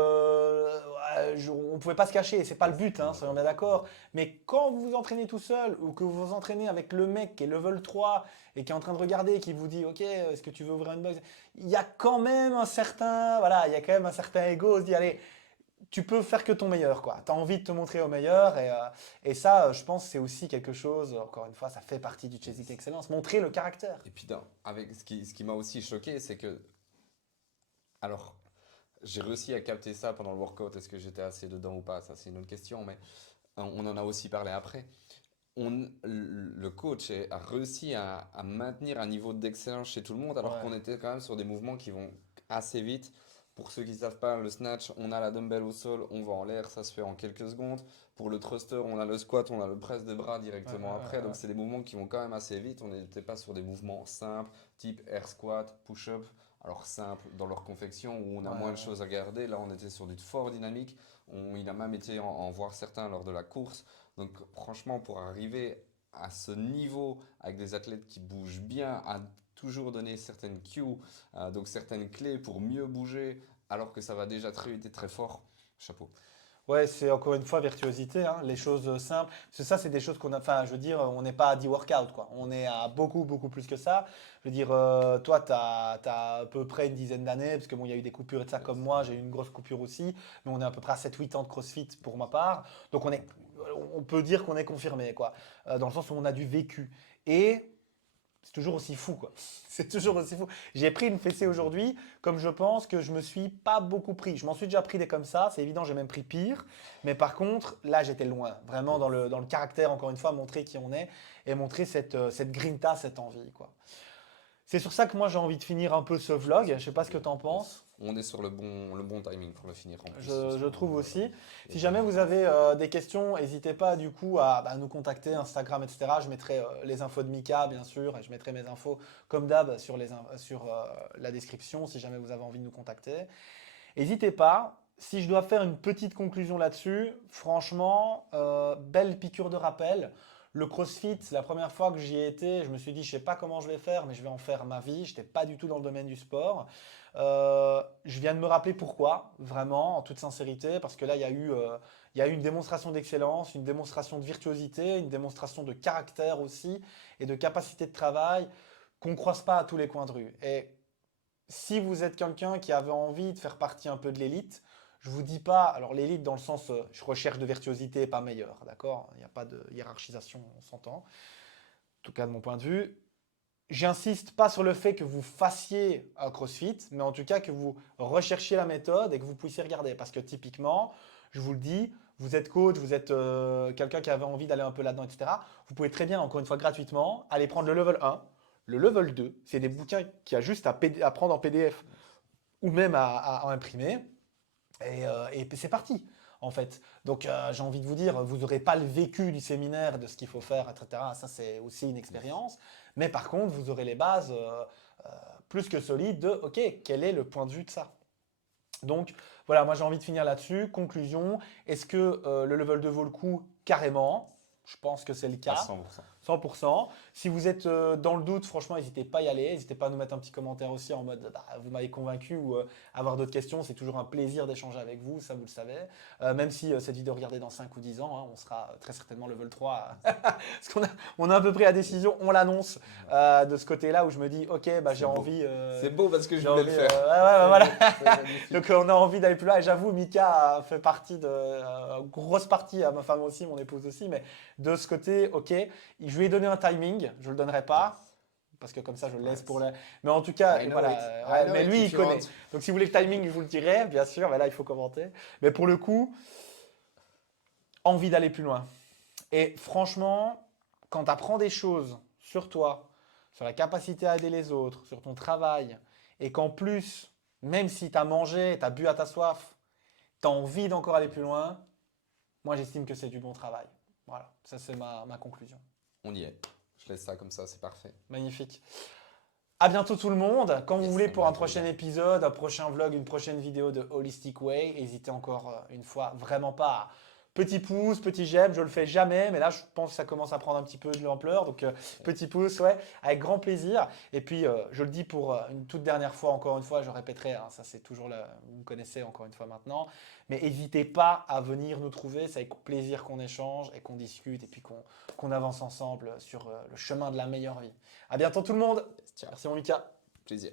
on ne pouvait pas se cacher, c'est pas le yes, but, on est hein, soyons d'accord. bien d'accord. Mais quand vous vous entraînez tout seul ou que vous vous entraînez avec le mec qui est level 3 et qui est en train de regarder, qui vous dit, ok, est-ce que tu veux ouvrir une box? Il y a quand même un certain, voilà, il y a quand même un certain ego. On se dit, allez, tu peux faire que ton meilleur, quoi. Tu as envie de te montrer au meilleur et ça, je pense, c'est aussi quelque chose. Encore une fois, ça fait partie du Chasing Yes. Excellence, montrer le caractère. Et puis, avec ce qui m'a aussi choqué, c'est que, alors, j'ai réussi à capter ça pendant le workout, est-ce que j'étais assez dedans ou pas, ça c'est une autre question, mais on en a aussi parlé après. Le coach a réussi à maintenir un niveau d'excellence chez tout le monde alors Ouais. qu'on était quand même sur des mouvements qui vont assez vite. Pour ceux qui ne savent pas, le snatch, on a la dumbbell au sol, on va en l'air, ça se fait en quelques secondes. Pour le thruster, on a le squat, on a le press de bras directement après. Donc, c'est des mouvements qui vont quand même assez vite. On n'était pas sur des mouvements simples, type air squat, push-up. Alors, simples dans leur confection, où on a moins de choses à garder. Là, on était sur du fort dynamique. Il a même été en voir certains lors de la course. Donc, franchement, pour arriver à ce niveau avec des athlètes qui bougent bien, à toujours donner certaines cues, donc certaines clés pour mieux bouger, alors que ça va déjà très vite et très fort. Chapeau. Ouais, c'est encore une fois virtuosité, hein, les choses simples. Parce que ça, c'est des choses qu'on a. Enfin, je veux dire, on n'est pas à 10 workouts, quoi. On est à beaucoup, beaucoup plus que ça. Je veux dire, toi, tu as, à peu près une dizaine d'années, parce que bon, il y a eu des coupures et de ça comme moi, j'ai eu une grosse coupure aussi. Mais on est à peu près à 7-8 ans de CrossFit pour ma part. Donc, on peut dire qu'on est confirmé, quoi. Dans le sens où on a du vécu. Et c'est toujours aussi fou, quoi. C'est toujours aussi fou. J'ai pris une fessée aujourd'hui, comme je pense que je me suis pas beaucoup pris. Je m'en suis déjà pris des comme ça, c'est évident, j'ai même pris pire. Mais par contre, là, j'étais loin. Vraiment dans le caractère, encore une fois, montrer qui on est et montrer cette grinta, cette envie, quoi. C'est sur ça que moi, j'ai envie de finir un peu ce vlog. Je sais pas ce que tu en penses. On est sur le bon timing pour le finir en plus. Je trouve aussi. Si Et jamais vous avez des questions, n'hésitez pas du coup à nous contacter, Instagram, etc. Je mettrai les infos de Mika, bien sûr, et je mettrai mes infos comme d'hab sur, la description si jamais vous avez envie de nous contacter. N'hésitez pas. Si je dois faire une petite conclusion là-dessus, franchement, belle piqûre de rappel. Le CrossFit, la première fois que j'y ai été, je me suis dit, je ne sais pas comment je vais faire, mais je vais en faire ma vie. Je n'étais pas du tout dans le domaine du sport. Je viens de me rappeler pourquoi, vraiment, en toute sincérité, parce que là, il y a eu une démonstration d'excellence, une démonstration de virtuosité, une démonstration de caractère aussi, et de capacité de travail qu'on ne croise pas à tous les coins de rue. Et si vous êtes quelqu'un qui avait envie de faire partie un peu de l'élite, je vous dis pas, alors l'élite dans le sens je recherche de virtuosité, pas meilleur, d'accord? Il n'y a pas de hiérarchisation, on s'entend. En tout cas de mon point de vue. J'insiste pas sur le fait que vous fassiez un CrossFit, mais en tout cas que vous recherchiez la méthode et que vous puissiez regarder. Parce que typiquement, je vous le dis, vous êtes coach, vous êtes quelqu'un qui avait envie d'aller un peu là-dedans, etc. Vous pouvez très bien, encore une fois gratuitement, aller prendre le level 1, le level 2. C'est des bouquins qui a juste à prendre en PDF ou même à imprimer. Et c'est parti, en fait. Donc, j'ai envie de vous dire, vous n'aurez pas le vécu du séminaire, de ce qu'il faut faire, etc. Ça, c'est aussi une expérience. Mais par contre, vous aurez les bases plus que solides de, OK, quel est le point de vue de ça? Donc, voilà, moi, j'ai envie de finir là-dessus. Conclusion, est-ce que le level 2 vaut le coup? Carrément. Je pense que c'est le à cas. 100%. 100%. Si vous êtes dans le doute, franchement, n'hésitez pas à y aller. N'hésitez pas à nous mettre un petit commentaire aussi en mode bah, vous m'avez convaincu ou avoir d'autres questions. C'est toujours un plaisir d'échanger avec vous, ça vous le savez. Même si cette vidéo regardée dans 5 ou 10 ans, hein, on sera très certainement level 3. Parce on a à peu près la décision, on l'annonce de ce côté-là où je me dis ok, bah, j'ai beau. envie. C'est beau parce que je j'ai voulais envie, le faire. ouais, voilà. C'est magnifique. Donc on a envie d'aller plus loin. Et j'avoue, Mika a fait partie de grosse partie, à ma femme aussi, mon épouse aussi, mais de ce côté, ok, je lui ai donné un timing, je le donnerai pas. Parce que comme ça, je le laisse pour le. Mais en tout cas, I know voilà. it. Ouais, I know mais it lui, if il you connaît. want. Donc, si vous voulez le timing, je vous le dirai, bien sûr. Mais là, il faut commenter. Mais pour le coup, envie d'aller plus loin. Et franchement, quand tu apprends des choses sur toi, sur la capacité à aider les autres, sur ton travail, et qu'en plus, même si tu as mangé, tu as bu à ta soif, tu as envie d'encore aller plus loin, moi, j'estime que c'est du bon travail. Voilà, ça, c'est ma conclusion. On y est. Je laisse ça comme ça, c'est parfait. Magnifique. À bientôt tout le monde. Quand vous Yes, voulez à pour un bientôt, prochain les gars. épisode, un prochain vlog, une prochaine vidéo de Holistic Way, n'hésitez encore une fois vraiment pas à petit pouce, petit j'aime, je le fais jamais, mais là je pense que ça commence à prendre un petit peu de l'ampleur, donc petit pouce, ouais, avec grand plaisir. Et puis je le dis pour une toute dernière fois, encore une fois, je répéterai, hein, ça c'est toujours vous me connaissez encore une fois maintenant, mais n'hésitez pas à venir nous trouver, c'est avec plaisir qu'on échange et qu'on discute et puis qu'on avance ensemble sur le chemin de la meilleure vie. À bientôt tout le monde. Ciao. Merci mon Mika. Plaisir.